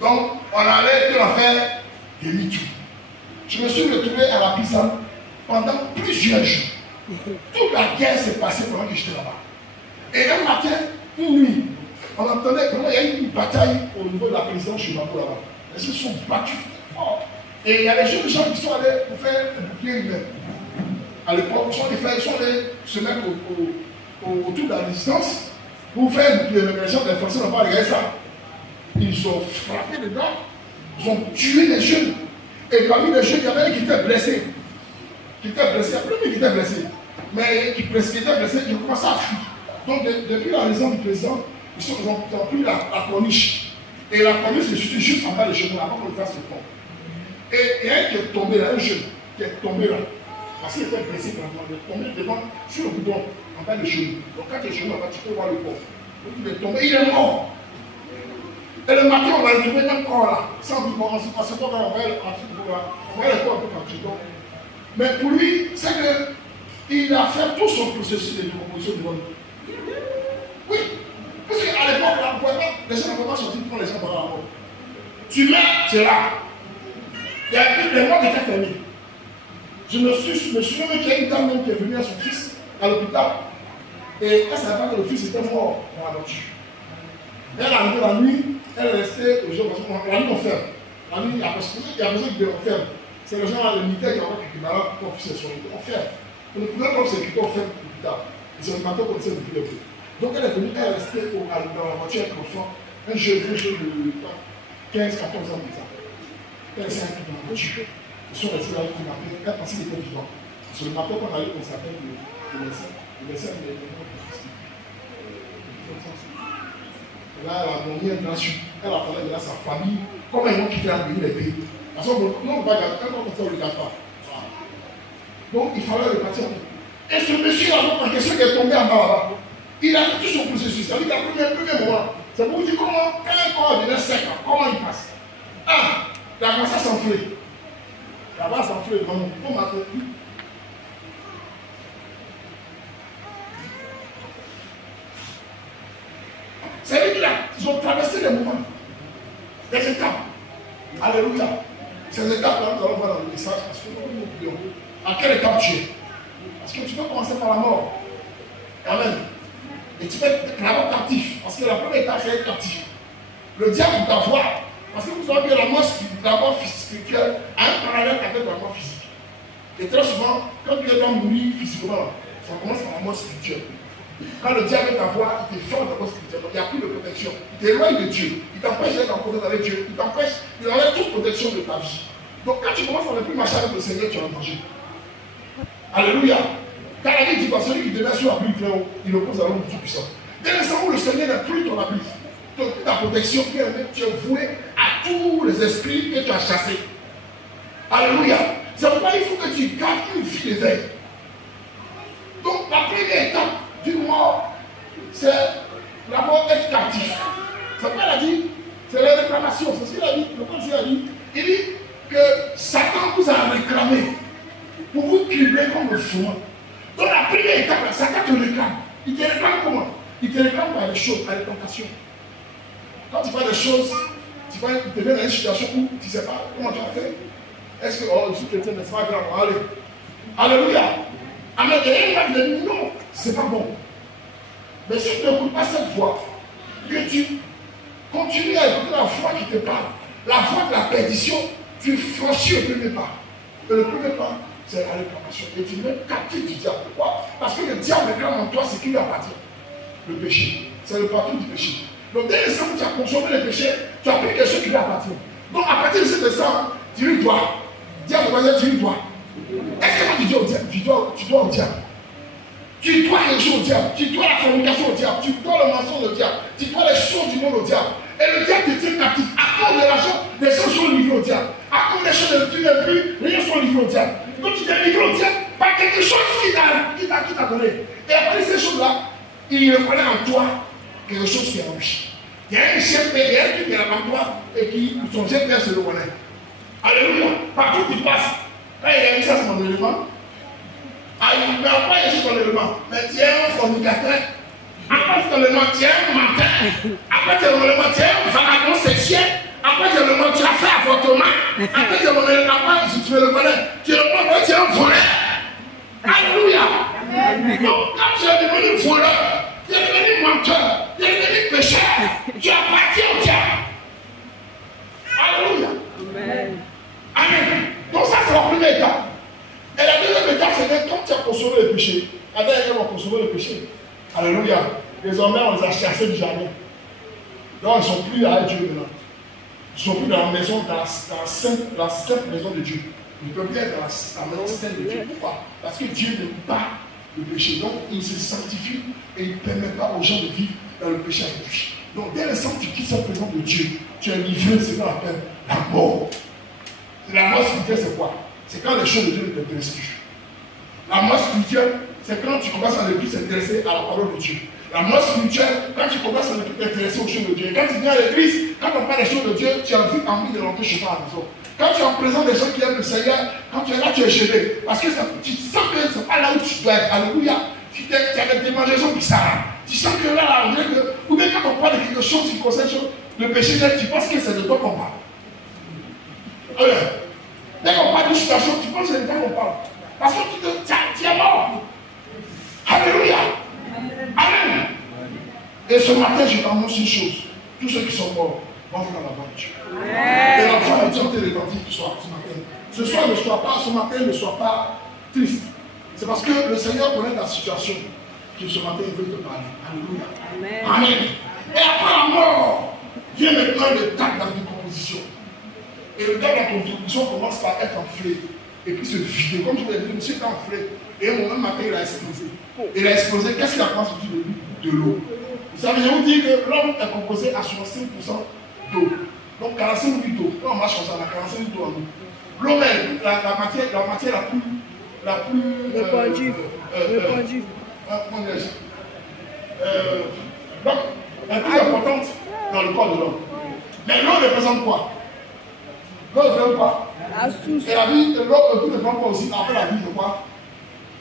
Donc, on allait en faire demi-tour. Je me suis retrouvé à la prison pendant plusieurs jours. Toute la guerre s'est passée pendant que j'étais là-bas. Et un matin, une nuit, on entendait comment il y a eu une bataille au niveau de la prison chez Mabo là-bas. Les gens se sont battus fort. Et il y a des jeunes gens qui sont allés pour faire le bouclier humain. À l'époque, ils sont allés se mettre autour de la résistance pour faire le bouclier humain. Les gens, les Français n'ont pas regardé ça. Ils ont frappé dedans, ils ont tué les jeunes. Et parmi les jeunes, il y avait un qui était blessé. Il y a plus qui était blessé. Mais qui était blessé, il commençait à fuir. Donc, depuis la raison du président, ils ont pris la corniche. Et la corniche est juste en bas de chez nous, avant qu'on le fasse le pont. Et il y a un qui est tombé là, un jeune qui est tombé là. Parce qu'il était blessé pendant il est tombé devant, sur le boudon, en bas de chez nous. Donc, quand il est chez nous, tu peux voir le pont. Donc, il est tombé, il est mort. Et le matin, on va le trouver un corps là, sans vivre, on ne sait pas on va le corps un peu partout. Mais pour lui, c'est qu'il a fait tout son processus de décomposition du monde. Oui, parce qu'à l'époque, les gens ne peuvent pas sortir pour les gens par la mort. Tu meurs, tu es là. Les morts étaient fermés. Je me souviens qu'il y a une dame qui est venue à son fils à l'hôpital. Et elle ne savait pas que le fils était mort dans la voiture. Elle est arrivée la nuit, elle est restée au jour parce que la nuit on ferme. La nuit, il y a besoin de ferme. C'est le genre de militaire qui a qui est malade pour faire son lit. On ferme. On ne pouvait pas s'occuper, on ferme plus tard. Et c'est le matin qu'on essaie de faire le peu. Donc elle est venue, elle est restée dans la voiture avec l'enfant, un jeune de 15-14 ans comme ça. Elle s'est arrivée dans la voiture. Ils sont restés là le matin, elle pensait qu'il était vivant. C'est le matin qu'on allait, on s'appelle le médecin. Le médecin, il est vraiment positif. Là, elle a donné un grand chute. Elle a parlé de sa famille. Comment ils vont quitter un pays, les pays. Parce qu'on ne va pas garder, quand on ne regarde pas. Donc, il fallait repartir. Et ce monsieur-là, par question qui est tombé en bas là-bas, il a fait tout son processus. C'est-à-dire qu'à premier moment, c'est pour vous dire comment, quand un corps devient sec, comment il passe. Il a commencé à s'enfler. La base s'enfler devant nous. On m'a compris. C'est-à-dire qu'ils ont traversé les moments, des étapes. Alléluia. Ces étapes-là, nous allons voir dans le message parce que nous oublions. À quelle étape tu es? Parce que tu peux commencer par la mort. Amen. Et tu peux être clairement captif. Parce que la première étape, c'est être captif. Le diable va voir. Parce que vous savez que la mort spirituelle a un parallèle avec la mort physique. Et très souvent, quand tu dois mourir physiquement, ça commence par la mort spirituelle. Quand le diable va voir, il te force la mort spirituelle. Il n'y a plus de protection. Il t'éloigne de Dieu. Il t'empêche d'être en contact avec Dieu. Il t'empêche, il enlève toute protection de ta vie. Donc quand tu commences à ne plus marcher avec le Seigneur, tu es en danger. Alléluia. Car la Bible dit, celui qui demeure sur la pluie très haut, il oppose à l'homme tout-puissant. Dès l'instant où le Seigneur n'est plus ton abri, ta protection, tu es voué à tous les esprits que tu as chassés. Alléluia. C'est pourquoi il faut que tu gardes une vie d'éveil. Donc la première étape d'une mort, c'est la mort d'être captif. C'est pourquoi il a dit, c'est la réclamation. C'est ce qu'il a dit. Le Conseil a dit. Il dit que Satan vous a réclamé pour vous cribler comme le froment. Donc la première étape, Satan te réclame. Il te réclame comment? Il te réclame par les choses, par les tentations. Quand tu fais des choses, tu te mets dans une situation où tu ne sais pas comment tu as fait. Est-ce que, oh, je suis chrétien, mais ce n'est pas grave, allez. Alléluia. Amen. Et il va dire, non, ce n'est pas bon. Mais si tu n'écoutes pas cette voix, que tu continues à écouter la voix qui te parle, la voix de la perdition, tu franchis le premier pas. Et le premier pas, c'est la réclamation. Et tu mets captif du diable. Pourquoi? Parce que le diable réclame en toi ce qui lui appartient. Le péché. C'est le patron du péché. Donc dès l'instant où tu as consommé le péché, tu as pris quelque chose qui lui appartient. Donc à partir de cet instant, tu lui dois. Diable va dire, tu lui dois. Est-ce que quand tu dis au diable, tu dois au diable? Tu dois quelque chose au diable, tu dois la communication au diable, tu dois le mensonge au diable, tu dois les choses du monde au diable. Et le diable te tient captif. À cause de l'argent, les choses sont livrées au diable. À cause des choses que tu n'aimes plus, les choses sont livrées au diable. Donc tu t'es livré au diable par quelque chose qui t'a donné. Et après ces choses-là, il reconnaît en toi quelque chose qui est enrichi. Il y a un chef, il y a un truc qui est là en toi et qui, son chef père se le connaît. Alléluia. Partout où tu passes, quand il a mis ça sur mon élément, mais après il est sur ton élément. Mais tu es un fornicateur. Après ton élément, tu es un menteur. Après ton élément, tu es un vagabond sexuel. Après ton élément, tu as fait avortement. Après ton élément, si tu veux le connaître, tu es un voleur. Alléluia. Donc quand tu es devenu voleur, tu es devenu menteur, tu es devenu pécheur, tu appartiens au diable. Alléluia. Amen. Donc ça c'est la première étape. Et la deuxième étape, c'est que quand tu as consommé le péché, Adam et Ève ont consommé le péché. Alléluia. Désormais, on les a chassés du jardin. Donc ils ne sont plus avec Dieu maintenant. Ils ne sont plus dans la maison, dans la sainte maison de Dieu. Ils ne peuvent plus être dans la maison sainte de Dieu. Pourquoi? Parce que Dieu n'aime pas le péché. Donc il se sanctifie et il ne permet pas aux gens de vivre dans le péché avec lui. Donc dès l'instant que tu quittes cette présence de Dieu, tu es livré de ce qu'on appelle la mort. La mort spirituelle, c'est quoi? C'est quand les choses de Dieu ne t'intéressent plus. La mort spirituelle, c'est quand tu commences à ne plus s'intéresser à la parole de Dieu. La mort spirituelle, quand tu commences à ne plus t'intéresser aux choses de Dieu. Et quand tu viens à l'église, quand on parle des choses de Dieu, tu as vite envie de rentrer chez toi à la maison. Quand tu es en présence des gens qui aiment le Seigneur, quand tu es là, tu es gêné. Parce que tu sens que ce n'est pas là où tu dois être. Alléluia. Tu as des démangeaisons bizarres. Tu sens que là, on dirait que. Ou bien quand on parle de quelque chose qui concerne le péché, tu penses que c'est de toi qu'on parle. Dès qu'on parle d'une situation, tu penses que c'est de toi qu'on parle. Parce que tu es mort. Alléluia. Amen. Et ce matin, je t'annonce une chose. Tous ceux qui sont morts vont venir à la voix de Dieu. Et l'enfant de Dieu est rétentif ce soir, ce matin. Ce soir, ce matin, ne sois pas triste. C'est parce que le Seigneur connaît ta situation que ce matin, il veut te parler. Alléluia. Amen. Amen. Et après la mort, vient maintenant le temps de la décomposition. Et le temps de la décomposition commence par être enflé. Et puis se vider. Comme je vous l'ai dit, monsieur est enflé. Et au moment matin, il a explosé. Il a explosé. Qu'est-ce qu'il a constitué de lui? De l'eau. Vous savez, je vous dis que l'homme est composé à 65% d'eau. Donc 45 litres d'eau. Quand on marche comme ça, on a 45 litres d'eau en eau. L'eau est la matière la plus répandue. Comment dirais-je? Donc, la plus importante dans le corps de l'homme. Mais l'eau représente quoi? L'eau représente quoi? La source. Et la vie, l'eau ne prend pas aussi après la vie de quoi?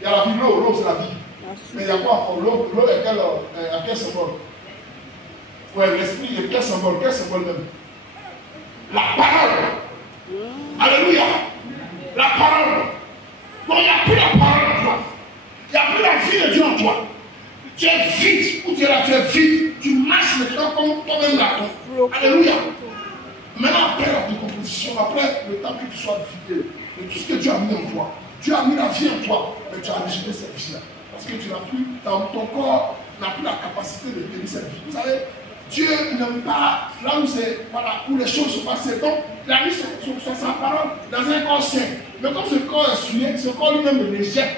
Il y a la vie, l'eau c'est la vie. Mais il y a quoi encore? L'eau est quel symbole? Ouais, l'esprit est quel symbole même? La parole. Alléluia. La parole. Donc il n'y a plus la parole en toi. Il n'y a plus la vie de Dieu en toi. Tu es vide. Où tu es là, tu es vide. Tu marches maintenant comme toi-même là. Alléluia. Maintenant, après la décomposition, après le temps que tu sois vidé de tout ce que Dieu a mis en toi, Dieu a mis la vie en toi, mais tu as rejeté cette vie-là. Parce que tu n'as plus, ton corps n'a plus la capacité de tenir cette vie. Vous savez, Dieu n'aime pas là où c'est, voilà, où les choses se passent. Donc, il a mis sa parole dans un corps sain. Mais comme ce corps est souillé, ce corps lui-même le rejette.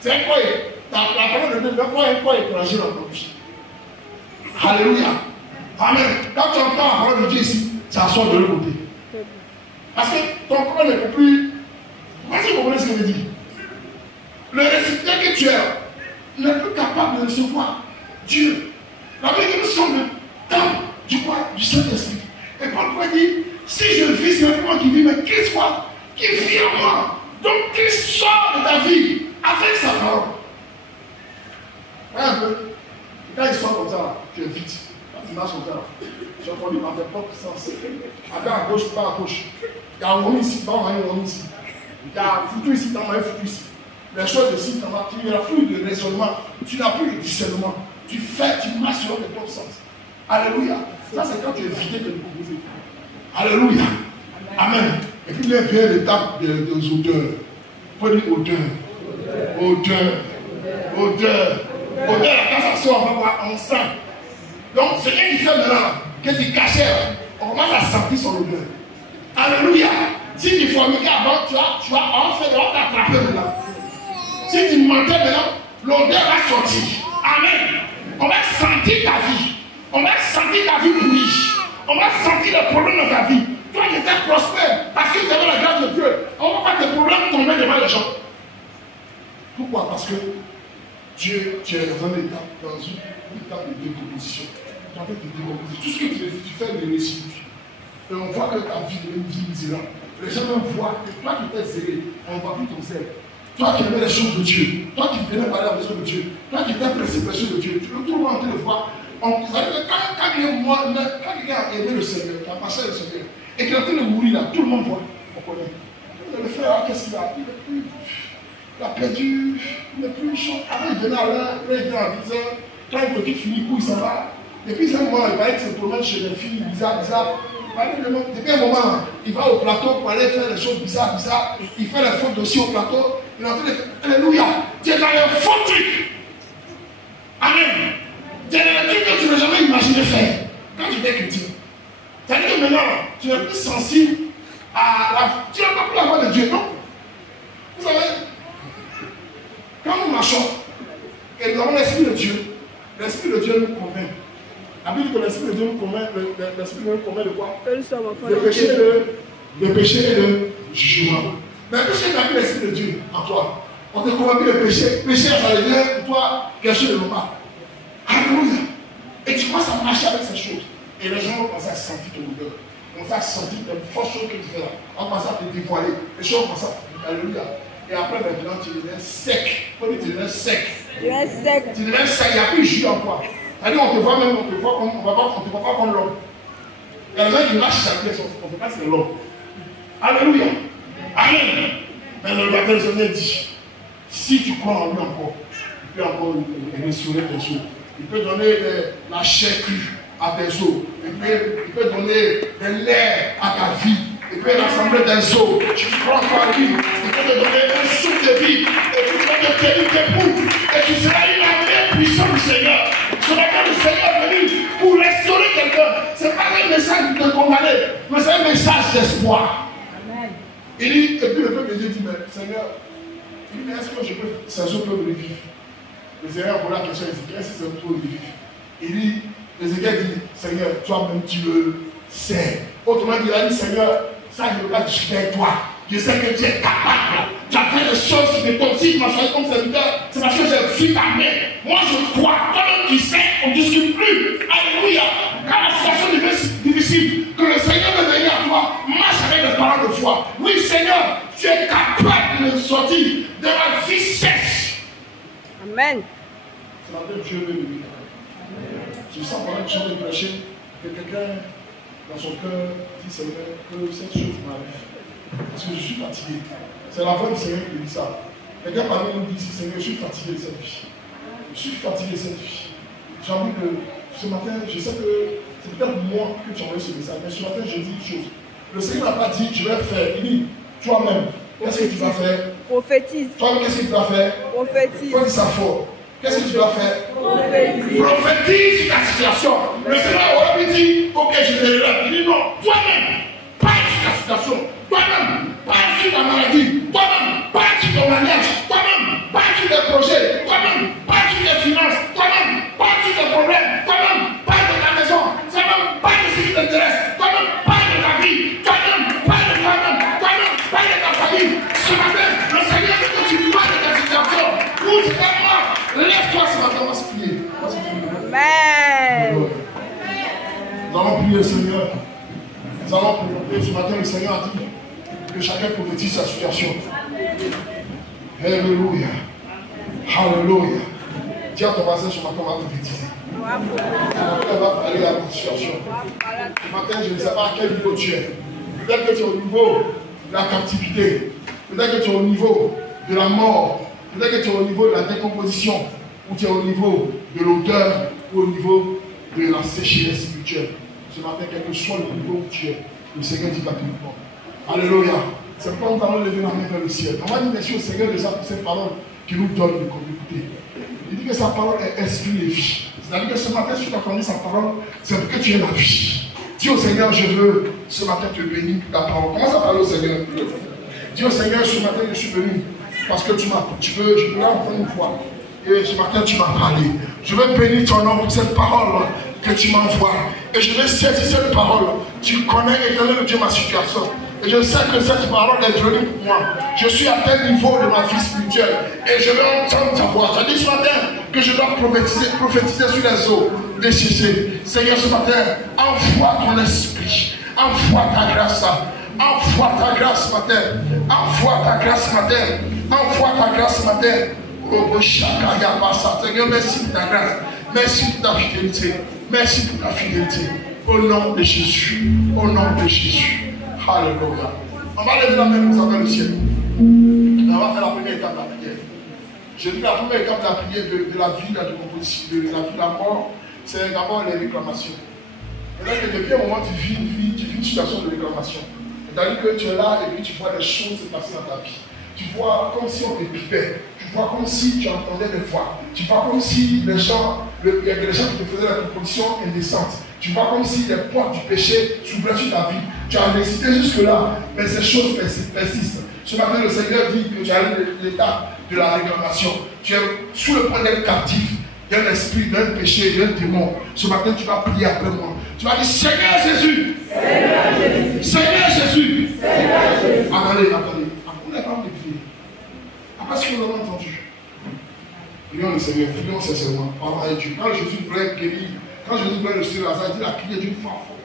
C'est un corps, la parole de Dieu, le corps est un corps étranger dans ton vie. Alléluia. Amen. Quand tu entends la parole de Dieu ici, ça sort de l'autre côté. Parce que ton corps ne peut plus. Est-ce que vous comprenez ce que je dis? Le récipient que tu es n'est plus capable de recevoir Dieu. La Bible nous sommes le temple du Saint-Esprit. Et Paul dit, si je vis, c'est moi qui vis, mais Christ quoi? Qui vit en moi. Donc Christ sort de ta vie avec sa parole. Un peu. Quand il sort comme ça, là, tu es vite. Tu marches comme ça. Tu as conduit par tes propres sens. À gauche, tu pars à gauche. Il y a un homme ici, tu vas envoyer un homme ici. Il y a un foutu ici, tu vas envoyer un foutu ici. Les choses de ci, tu n'as plus de raisonnement. Tu n'as plus de discernement. Tu marches sur tes propres sens. Alléluia. Ça, c'est quand tu es vidé que tu composé. Alléluia. Amen. Et puis, il vient l'étape des odeurs. Il faut dire odeur. Odeur. Odeur. Odeur, quand ça sort, on va voir, on sent. Donc, ce qui fait maintenant, que tu cachais, on commence à sentir son odeur. Alléluia. Si tu forniquais avant, tu as en fait, on va t'attraper maintenant. Si tu mentais maintenant, l'odeur va sortir. Amen. On va sentir ta vie. On va sentir ta vie pourrie. On va sentir les problèmes de ta vie. Toi qui étais prospère, parce que tu avais la grâce de Dieu, on va voir tes problèmes tomber devant les gens. Pourquoi? Parce que tu es dans un état, dans une étape de décomposition. Tu es en train de décomposer. Tout ce que tu fais de récidive. Et on voit que ta vie est une vie misérable. Les gens même voient que toi qui étais zélé, on ne voit plus ton zèle. Toi qui aimais les choses de Dieu, toi qui venais parler à la maison de Dieu, toi qui étais pressé de Dieu, tout le monde en train de voir. Quand quelqu'un a aimé le Seigneur, qui a passé le Seigneur, et qui est en train de mourir là, tout le monde voit. On connaît. Le frère, qu'est-ce qu'il a? Il a perdu, il n'est plus chaud. Avant, il venait à l'heure, il venait à 10 heures. Quand il peut finir, il s'en va. Et puis, un moment, il va être se promène chez les filles, bizarre. Depuis un moment, il va au plateau pour aller faire des choses bizarres. Il fait les fautes aussi au plateau. Il est en train de faire. Alléluia. Tu es dans les faux trucs. Amen. Tu es dans les trucs que tu n'as jamais imaginé faire. Quand tu étais chrétien. C'est-à-dire que maintenant, tu es plus sensible à la. Tu n'as pas plus la voix de Dieu, non? Vous savez, quand nous marchons et nous avons l'Esprit de Dieu nous convainc. La Bible dit que l'Esprit de Dieu nous convainc, l'Esprit nous convainc de quoi? Le péché et le jugement. Mais puisque tu as mis l'Esprit de Dieu en toi, on te convainc le péché. Péché, ça devient pour toi quelque chose de normal. Alléluia. Et tu commences à marcher avec ces choses. Et les gens vont commencer à sentir ton odeur. On va sentir les fortes choses que tu fais là. On va commencer à te dévoiler. Les choses vont commencer à. Alléluia. Et après, maintenant, tu deviens sec. Quand tu deviens sec. Tu deviens sec. Tu deviens sec. Il n'y a plus de jus en toi. C'est-à-dire, on te voit même, on te voit pas comme l'homme. Il y a des gens qui lâchent sa pièce, on ne fait pas c'est l'homme. Alléluia. Amen. Mais le matin, le Seigneur dit, si tu crois en lui encore, il peut encore restaurer tes os. Il peut donner la chair crue à tes os. Il peut donner des nerfs à ta vie. Il peut rassembler des os. Tu crois en lui. Il peut te donner un souffle de vie. Et tu vas te tenir debout. Et tu seras une armée puissante du Seigneur. Ce matin, le Seigneur est venu pour restaurer quelqu'un. Ce n'est pas un message de condamner, mais c'est un message d'espoir. Il dit, et puis le peuple de Dieu dit, mais Seigneur, il dit, mais est-ce que je peux, ces eaux peuvent revivre? Le Seigneur a posé la question à Ézéchiel, est-ce que ces eaux peuvent revivre? Il dit, Ézéchiel dit, Seigneur, toi-même tu le sais. Autrement dit, il a dit, Seigneur, ça je ne veux pas discuter avec toi. Je sais que tu es capable. Tu as fait des choses qui te tombent. Si tu m'as choisi comme serviteur, c'est parce que j'ai vu ta main. Moi je crois. Toi-même tu sais, on ne discute plus. Alléluia. Quand la situation devient difficile, que le Seigneur veut venir à toi, marche avec des paroles de foi. Oui, Seigneur, tu es capable de sortir de la vie sèche. Amen. C'est la même Dieu veut venir. Je sens pendant que je suis en train de prêcher que quelqu'un dans son cœur dit, Seigneur, que cette chose m'arrive. Parce que je suis fatigué. C'est la voix du Seigneur qui dit ça. Quelqu'un parmi nous dit, Seigneur, je suis fatigué de cette vie. Je suis fatigué de cette vie. J'ai envie que ce matin, je sais que c'est peut-être moi que tu as envoyé ce message, mais ce matin, je dis une chose. Le Seigneur n'a pas dit, je vais faire. Il dit, toi-même, qu'est-ce que tu vas faire? Prophétise. Toi-même, qu'est-ce que tu vas faire? Prophétise. Il faut dire ça fort. Qu'est-ce que tu dois faire? Prophétise. Prophétise sur ta situation. Le Seigneur aurait pu dire, ok, je te relève. Il dit non, toi-même, pas sur ta situation. Toi-même, pas sur ta maladie. Toi-même, pas sur ton mariage. Toi-même, pas sur tes projets. Toi-même, pas sur tes finances. Toi-même, pas sur tes problèmes. Toi-même, pas de ta maison. Toi-même, pas de ce qui t'intéresse. Toi-même, pas de ta vie. Toi-même, pas de toi-même. Toi-même, pas de ta famille. Ce matin, le Seigneur veut que tu parles de ta situation. Bouge comme moi. Lève-toi ce matin, on va se prier. Amen. Nous allons prier le Seigneur. Nous allons prier. Ce matin, le Seigneur a dit que chacun prophétise sa situation. Alléluia. Alléluia. Dis à ton voisin ce matin, on va prophétiser. On va parler à notre situation. Ce matin, je ne sais pas à quel niveau tu es. Peut-être que tu es au niveau de la captivité. Peut-être que tu es au niveau de la mort. Peut-être que tu es au niveau de la décomposition. Ou tu es au niveau de l'odeur. Ou au niveau de la sécheresse spirituelle. Ce matin, quel que soit le niveau où tu es, le Seigneur dit pas tout le monde. Alléluia. C'est pourquoi nous allons lever la main vers le ciel. On va dire merci au Seigneur déjà pour cette parole qui nous donne de communauté. Il dit que sa parole est esprit et vie. C'est-à-dire que ce matin, si tu as connu sa parole, c'est parce que tu es la vie. Dis au Seigneur, je veux ce matin te bénir pour ta parole. Commence à parler au Seigneur. Dis au Seigneur, ce matin je suis venu parce que je veux là encore une fois. Et ce matin tu m'as parlé. Je veux bénir ton nom pour cette parole que tu m'envoies. Et je vais saisir cette parole. Tu connais, éternel Dieu, ma situation. Et je sais que cette parole est venue pour moi. Je suis à tel niveau de ma vie spirituelle. Et je vais entendre ta voix. Je dis ce matin que je dois prophétiser sur les eaux déchirées. Seigneur, ce matin, envoie ton esprit. Envoie ta grâce. Envoie ta grâce ce matin. Envoie ta grâce ce matin. Envoie ta grâce ce matin. Oh, Seigneur, merci pour ta grâce. Merci pour ta fidélité. Merci pour ta fidélité. Au nom de Jésus. Au nom de Jésus. Alléluia. On va lever la main pour savoir le ciel. Et on va faire la première étape de la prière. Je dis la première étape de la prière de la vie, de la composition, de la vie de la mort, c'est d'abord les réclamations. C'est-à-dire que depuis un moment, tu vis une situation de réclamation. C'est-à-dire que tu es là et puis tu vois des choses se passer dans ta vie. Tu vois comme si on te pipait. Tu vois comme si tu entendais des voix. Tu vois comme si les gens, il y a des gens qui te faisaient la proposition indécente. Tu vois comme si les portes du péché s'ouvraient sur ta vie. Tu as hésité jusque-là, mais ces choses persistent. Ce matin, le Seigneur dit que tu as l'état de la réclamation. Tu es sous le point d'être captif d'un esprit, d'un péché, d'un démon. Ce matin, tu vas prier après moi. Tu vas dire, Seigneur Jésus. Seigneur Jésus. Seigneur Jésus. Seigneur Jésus. Attendez. On n'est pas de prier. Après ce que nous avons entendu. Prions le Seigneur, prions sincèrement. Parlons avec Dieu. Quand Jésus voulait guérir, quand Jésus voulait le Seigneur, il a crié d'une voix forte.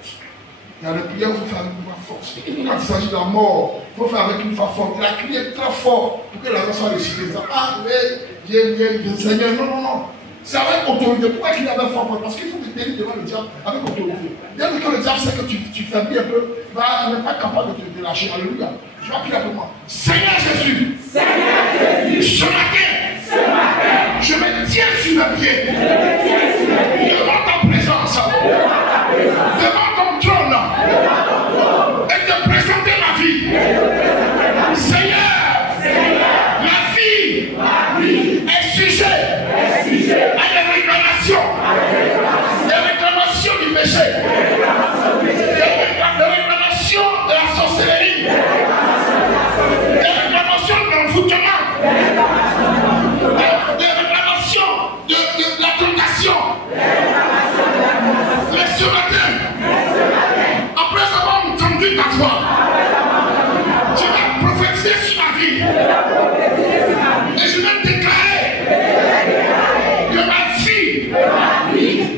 Il y a des prières, il faut faire avec une voix forte. Quand il s'agit de la mort, il faut faire avec une voix forte. Il a crié très fort pour que la voix soit ressuscitée. Ah, mais, Seigneur, non. C'est avec autorité. Pourquoi qu'il avait fort? Parce qu'il faut te tenir devant le diable avec autorité. Bien que le diable sait que tu faiblis un peu, il n'est pas capable de te lâcher. Alléluia. Je vais prier avec moi. Seigneur Jésus. Seigneur Jésus. Ce matin, je me tiens sur mes pieds. Devant ta présence. Devant ton trône. Et te présenter ma vie. Seigneur, ma vie est sujet à des réclamations. Des réclamations du péché. Des réclamations de la sorcellerie. Des réclamations de l'envoûtement. Des réclamations de la tentation. Mais ce matin, après avoir entendu ta voix, je vais prophétiser sur ma vie. Et je vais déclarer que ma vie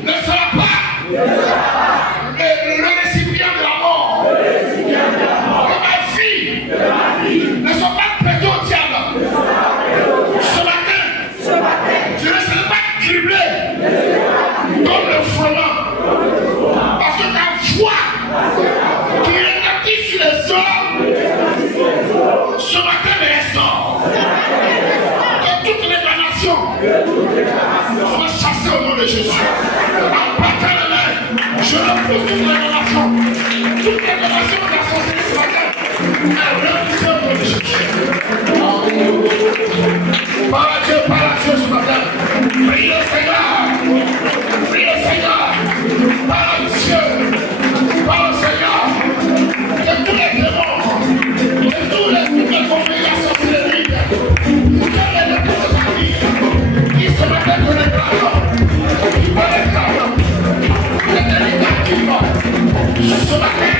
ne sera pas le récipient de la mort. Que ma vie ne soit pas prêtée au diable. Ce matin, je ne serai pas criblé comme le froment. Parce que ta voix qui est bâtie sur les hommes, ce matin me restaure. Que toute réclamation soit chassée au nom de Jésus. En partant les mains, je repousse toute réclamation. Toute réclamation de la sorcellerie ce matin. Elle au nom de Jésus. Par Dieu ce matin. Prie le Seigneur. Prie le Seigneur. Par Dieu. Par le Seigneur. Que tous les démons, que tous les conflits, la sorcellerie, que les démons de ta vie, qui se mettent dans les plans, ce matin,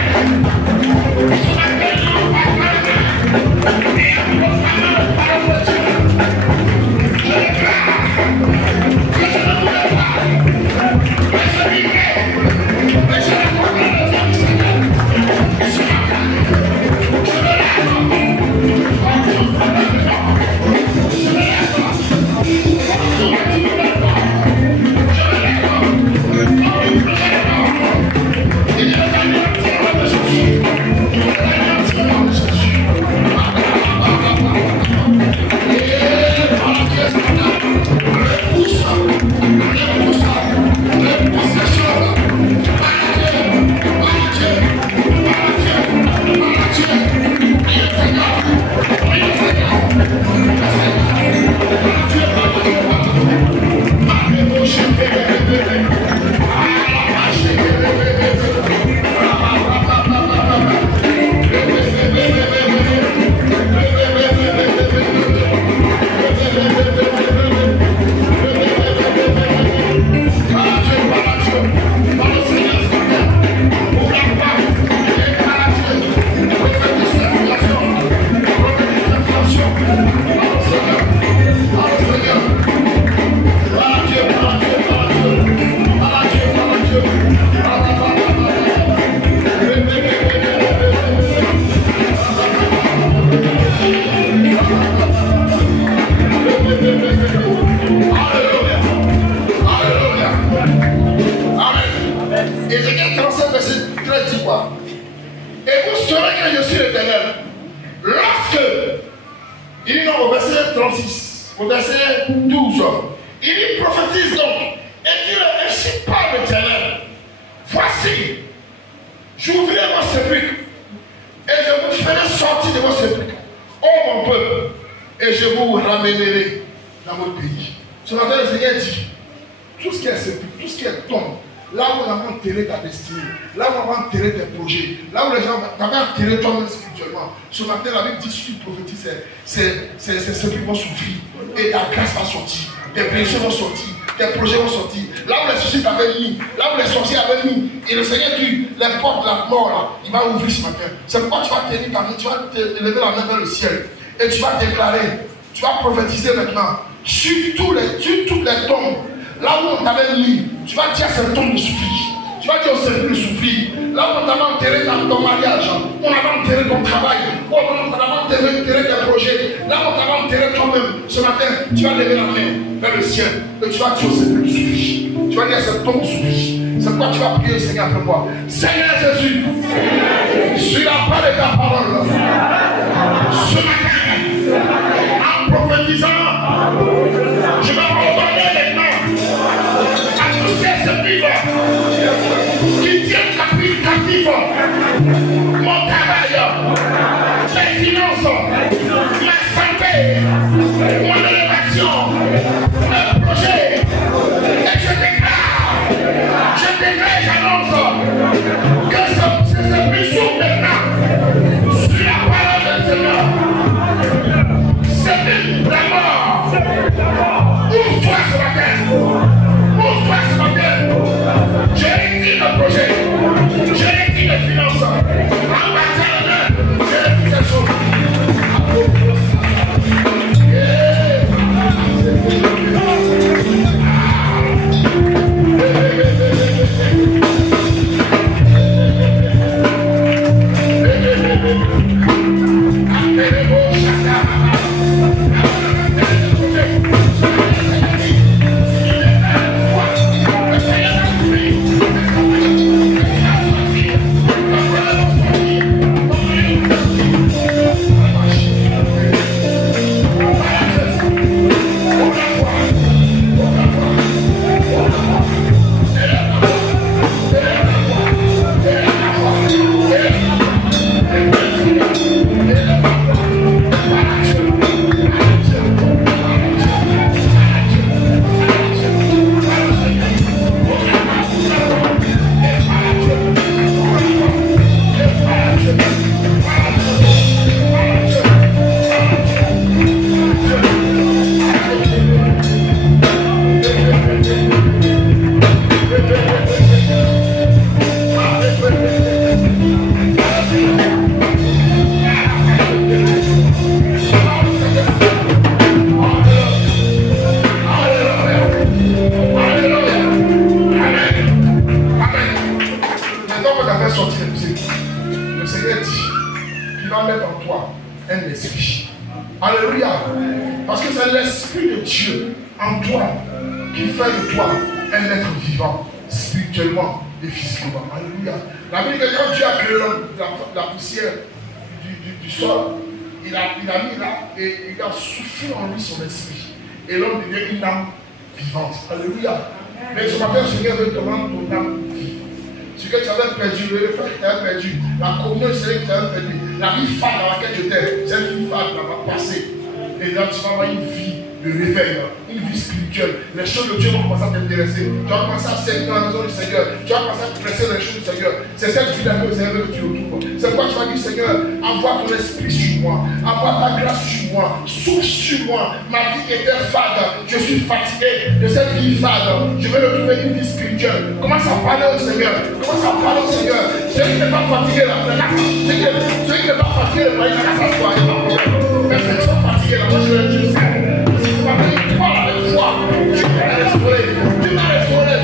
que je suis l'Éternel. Lorsque, il dit non, au verset 36, au verset 12, il dit prophétise donc, et dit ainsi parle l'Éternel. Voici, j'ouvrirai vos sépulcres, et je vous ferai sortir de vos sépulcres, ô mon peuple, et je vous ramènerai dans votre pays. Ce matin, le Seigneur dit, tout ce qui est sépulcre, tout ce qui est tombe, là où on a enterré ta destinée, là où on a enterré tes projets, là où les gens t'avaient enterré toi-même spirituellement. Ce matin, la Bible dit, si tu prophétises, ces sépulcres vont souffrir, et ta grâce va sortir, tes péchés vont sortir, tes projets vont sortir. Là où les sorciers t'avaient mis, là où les sorciers avaient mis, et le Seigneur dit, les portes de la mort là, il va ouvrir ce matin. C'est pourquoi tu vas tenir ta main, tu vas lever la main vers le ciel, et tu vas déclarer, tu vas prophétiser maintenant, sur toutes les tombes, là où on t'avait mis, tu vas dire à cette tombe de souffrir. Tu vas dire au Seigneur de souffrir. Là où on t'avait enterré dans ton mariage, où on avait enterré ton travail, où on t'avait enterré tes projets, là où on t'avait enterré toi-même, ce matin, tu vas lever la main vers le ciel et tu vas dire au Seigneur de souffrir. Tu vas dire à cette tombe de souffrir. C'est pourquoi tu vas prier le Seigneur après moi. Seigneur Jésus, sur la part de ta parole, ce matin, en prophétisant, je vais ordonner maintenant à tous ces sépulcres qui tiennent captif mon travail, mes finances, ma santé, mon élévation, mes projets. Et je déclare, j'annonce que ces sépulcres sont maintenant sur la parole du Seigneur. C'est la mort. Ouvre-toi ce matin. Ouvre-toi ce matin. Je récris le projet. Je récris les finances. En bataille, je récris les choses. La Bible dit que quand Dieu a créé la poussière du sol, il a mis là et il a soufflé en lui son esprit. Et l'homme devient une âme vivante. Alléluia. Mais ce matin, le Seigneur veut te rendre ton âme vivante. Ce que tu avais perdu, le frère que tu avais perdu, la communion du Seigneur que tu avais perdu, la vie femme dans laquelle tu étais, cette vie femme va passer. Et là, tu vas avoir une vie de réveil, une vie spirituelle. Les choses de Dieu vont commencer à t'intéresser. Tu vas commencer à servir dans la maison du Seigneur. Tu vas commencer à presser les choses du Seigneur. C'est cette vie là que le Seigneur veut que tu retrouves. C'est pourquoi tu vas dire, Seigneur, envoie ton esprit sur moi. Envoie ta grâce sur moi. Souffle sur moi. Ma vie était fade. Je suis fatigué de cette vie fade. Je veux retrouver une vie spirituelle. Commence à parler au Seigneur. Commence à parler au Seigneur. Celui qui n'est pas fatigué là, celui qui n'est pas fatigué là, il n'a qu'à s'asseoir. Mais ceux qui sont fatigués là, moi je vais dire ça. Tu vas venir croire avec foi. Tu vas restaurer. Tu vas restaurer.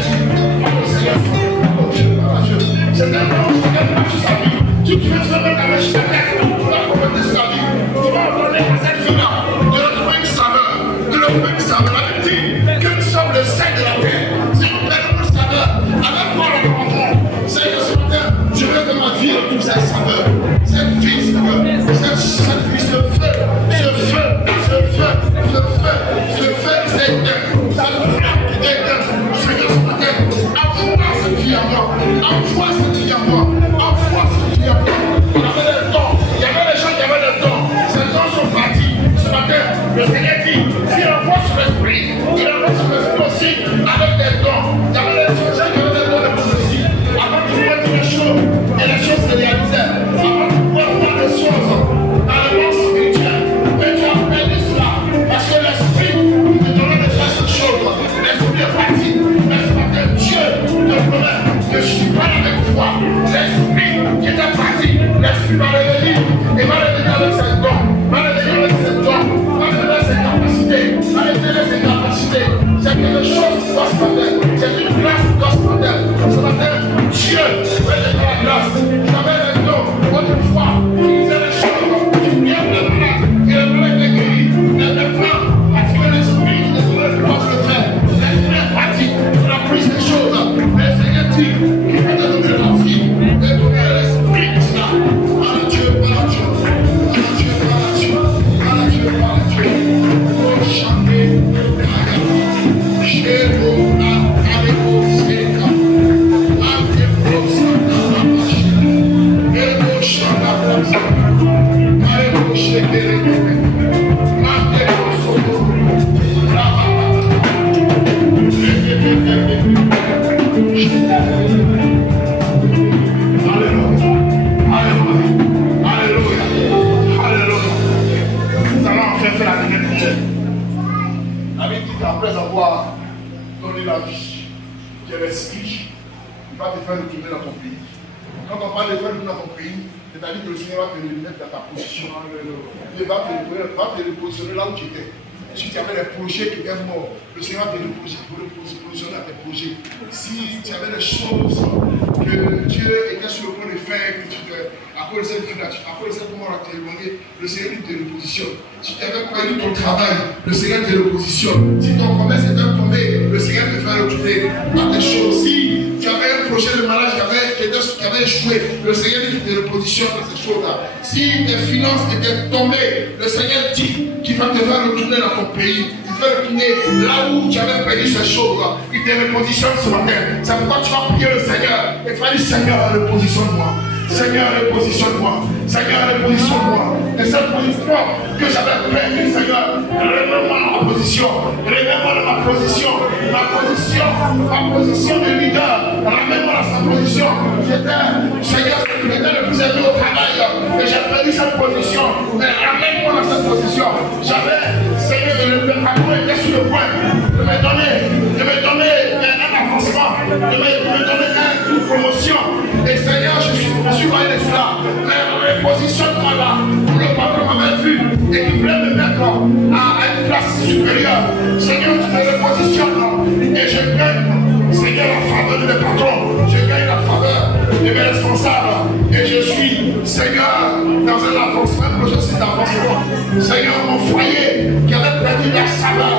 C'est un temps où chacun marche sur sa vie. Si tu veux te mettre avec chacun, tu vas compléter sa vie. Tu vas donner à cette vie-là de retrouver une saveur. De retrouver une saveur. La Bible dit que nous sommes le sel de la terre. Si nous perdons notre saveur, avec quoi nous rencontrons. C'est que ce matin, je veux que ma vie retrouve cette saveur. Cette vie Saint-Esprit va revenir et va revenir avec ses dons, va revenir avec ses dons, va revenir avec ses capacités, va revenir avec ses capacités. C'est quelque chose qui doit se faire, c'est une grâce qui doit se faire. Ce matin, Dieu va donner la grâce. J'avais un don autrefois qui disait les choses, qui vient de la malade, et le malade est guéri, et le plan, parce que l'esprit ne peut pas le faire. L'esprit est pratique, on a pris ces choses, mais c'est un type qui va te donner la vie, et donner l'esprit qui là. Par Dieu, par Dieu, par Dieu, par Dieu, par Dieu, par Dieu. Oh, chanter, chez vous, avec vos séquents, avec vos séquents, et vos chants à place, avec vos chéquets, avec vos sotos, Alléluia, Alléluia, Alléluia, Alléluia. Nous allons enfin faire la dernière prière. La Bible dit qu'après avoir donné la vie, qui est l'esprit, il va te faire retourner dans ton pays. Quand on parle de faire retourner dans ton pays, c'est-à-dire que le Seigneur va te remettre dans ta position. Il va te repositionner là où tu étais. Si tu avais des projets qui étaient morts, le Seigneur va te repositionner à tes projets. Si tu avais des choses que Dieu était sur le point de faire, à cause de cette vie-là, à cause de cette mort à t'éloigner, le Seigneur te repositionne. Si tu avais perdu ton travail, le Seigneur te repositionne. Si ton commerce était tombé, le Seigneur te fait retourner à tes choses. Si tu avais un projet de mariage qui avait échoué, le Seigneur te repositionne à ces choses-là. Si tes finances étaient tombées, le Seigneur dit qu'il va te faire retourner dans ton pays. Il fait retourner là où tu avais perdu ces choses-là. Il te repositionne ce matin. C'est pourquoi tu vas prier le Seigneur. Et tu vas dire, Seigneur, repositionne-moi. Seigneur, repositionne-moi. Seigneur, repositionne-moi. Et cette position que j'avais perdue, Seigneur, remets-moi dans ma position. Remets-moi dans ma position. Ma position de leader. Ramène-moi dans sa position. Seigneur, j'étais le plus élevé au travail. Et j'ai perdu cette position. Mais ramène-moi dans cette position. Seigneur, le patron était sur le point de me donner un avancement, de me donner une promotion. Et Seigneur, je suis loin de cela. Mais repositionne-moi là, où le patron m'avait vu et qui voulait me mettre à une place supérieure. Seigneur, tu me repositionnes et je gagne, Seigneur, la faveur de mes patrons. Je gagne la faveur de mes responsables. Et je suis, Seigneur, dans un avancement, un processus d'avancement. Seigneur, mon foyer qui avait perdu la saveur,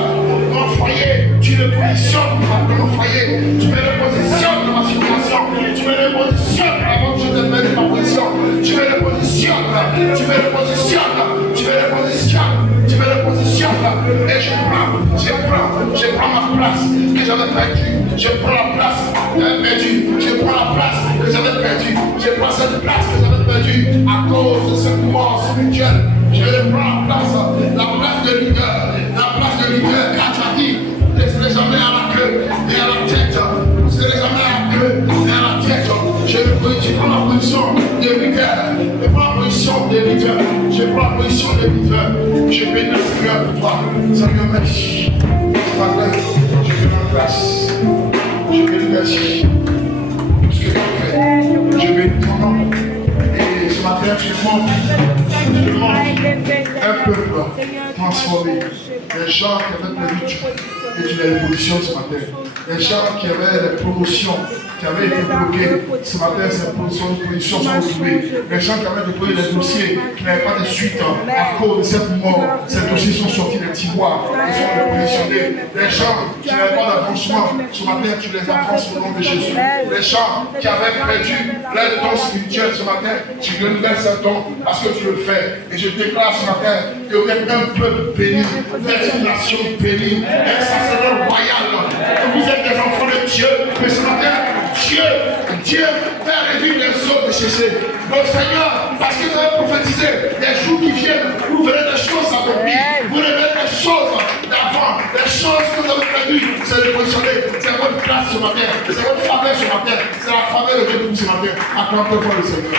mon foyer, tu le positionnes dans mon foyer, tu me repositionnes dans ma situation, tu me repositionnes avant que je te mette dans ma position, tu me repositionnes, tu me repositionnes, tu me repositionnes, tu me repositionnes, et je prends ma place que j'avais perdue, je prends la place que j'avais perdue, je prends la place que j'avais perdue, je prends cette place que j'avais perdue à cause de cette mort spirituelle. Je reprends la place de leader, car tu as dit, ne serez jamais à la queue et à la tête, ne serez jamais à la queue et à la tête. Je prends la position de leader, je prends la position de leader, je prends la position de leader. Je bénis le Seigneur pour toi. Seigneur, merci. Ce matin, je bénis la grâce. Je bénis merci pour ce que tu as fait. Je bénis ton nom. Et ce matin, je demande un peuple transformé. Des gens qui avaient perdu et tu les repositionnes ce matin. Des gens qui avaient des promotions qui avaient été bloquées. Ce matin, ces positions sont retrouvées. Des gens qui avaient déposé des dossiers qui n'avaient pas de suite à cause de cette mort. Ces dossiers sont sortis des tiroirs. Ils sont repositionnés. Des gens qui n'avaient pas d'avancement. Ce matin, tu les avances au nom de Jésus. Des gens qui avaient perdu leur don spirituel ce matin, tu renouvelles ce don parce que tu le fais. Et je déclare ce matin que vous êtes un peuple béni, vous êtes une nation bénie, un sacerdoce royal, que vous êtes des enfants de Dieu. Mais ce matin, Dieu fait réduire les eaux de cesser. Donc Seigneur, parce que vous avez prophétisé des jours qui viennent, vous verrez des choses accomplir, vous verrez des choses d'avant, des choses que vous avez perdues, c'est le positionner, c'est votre place ce matin, c'est votre faveur ce matin, c'est la faveur de Dieu pour ce matin. Acclamez-moi le Seigneur.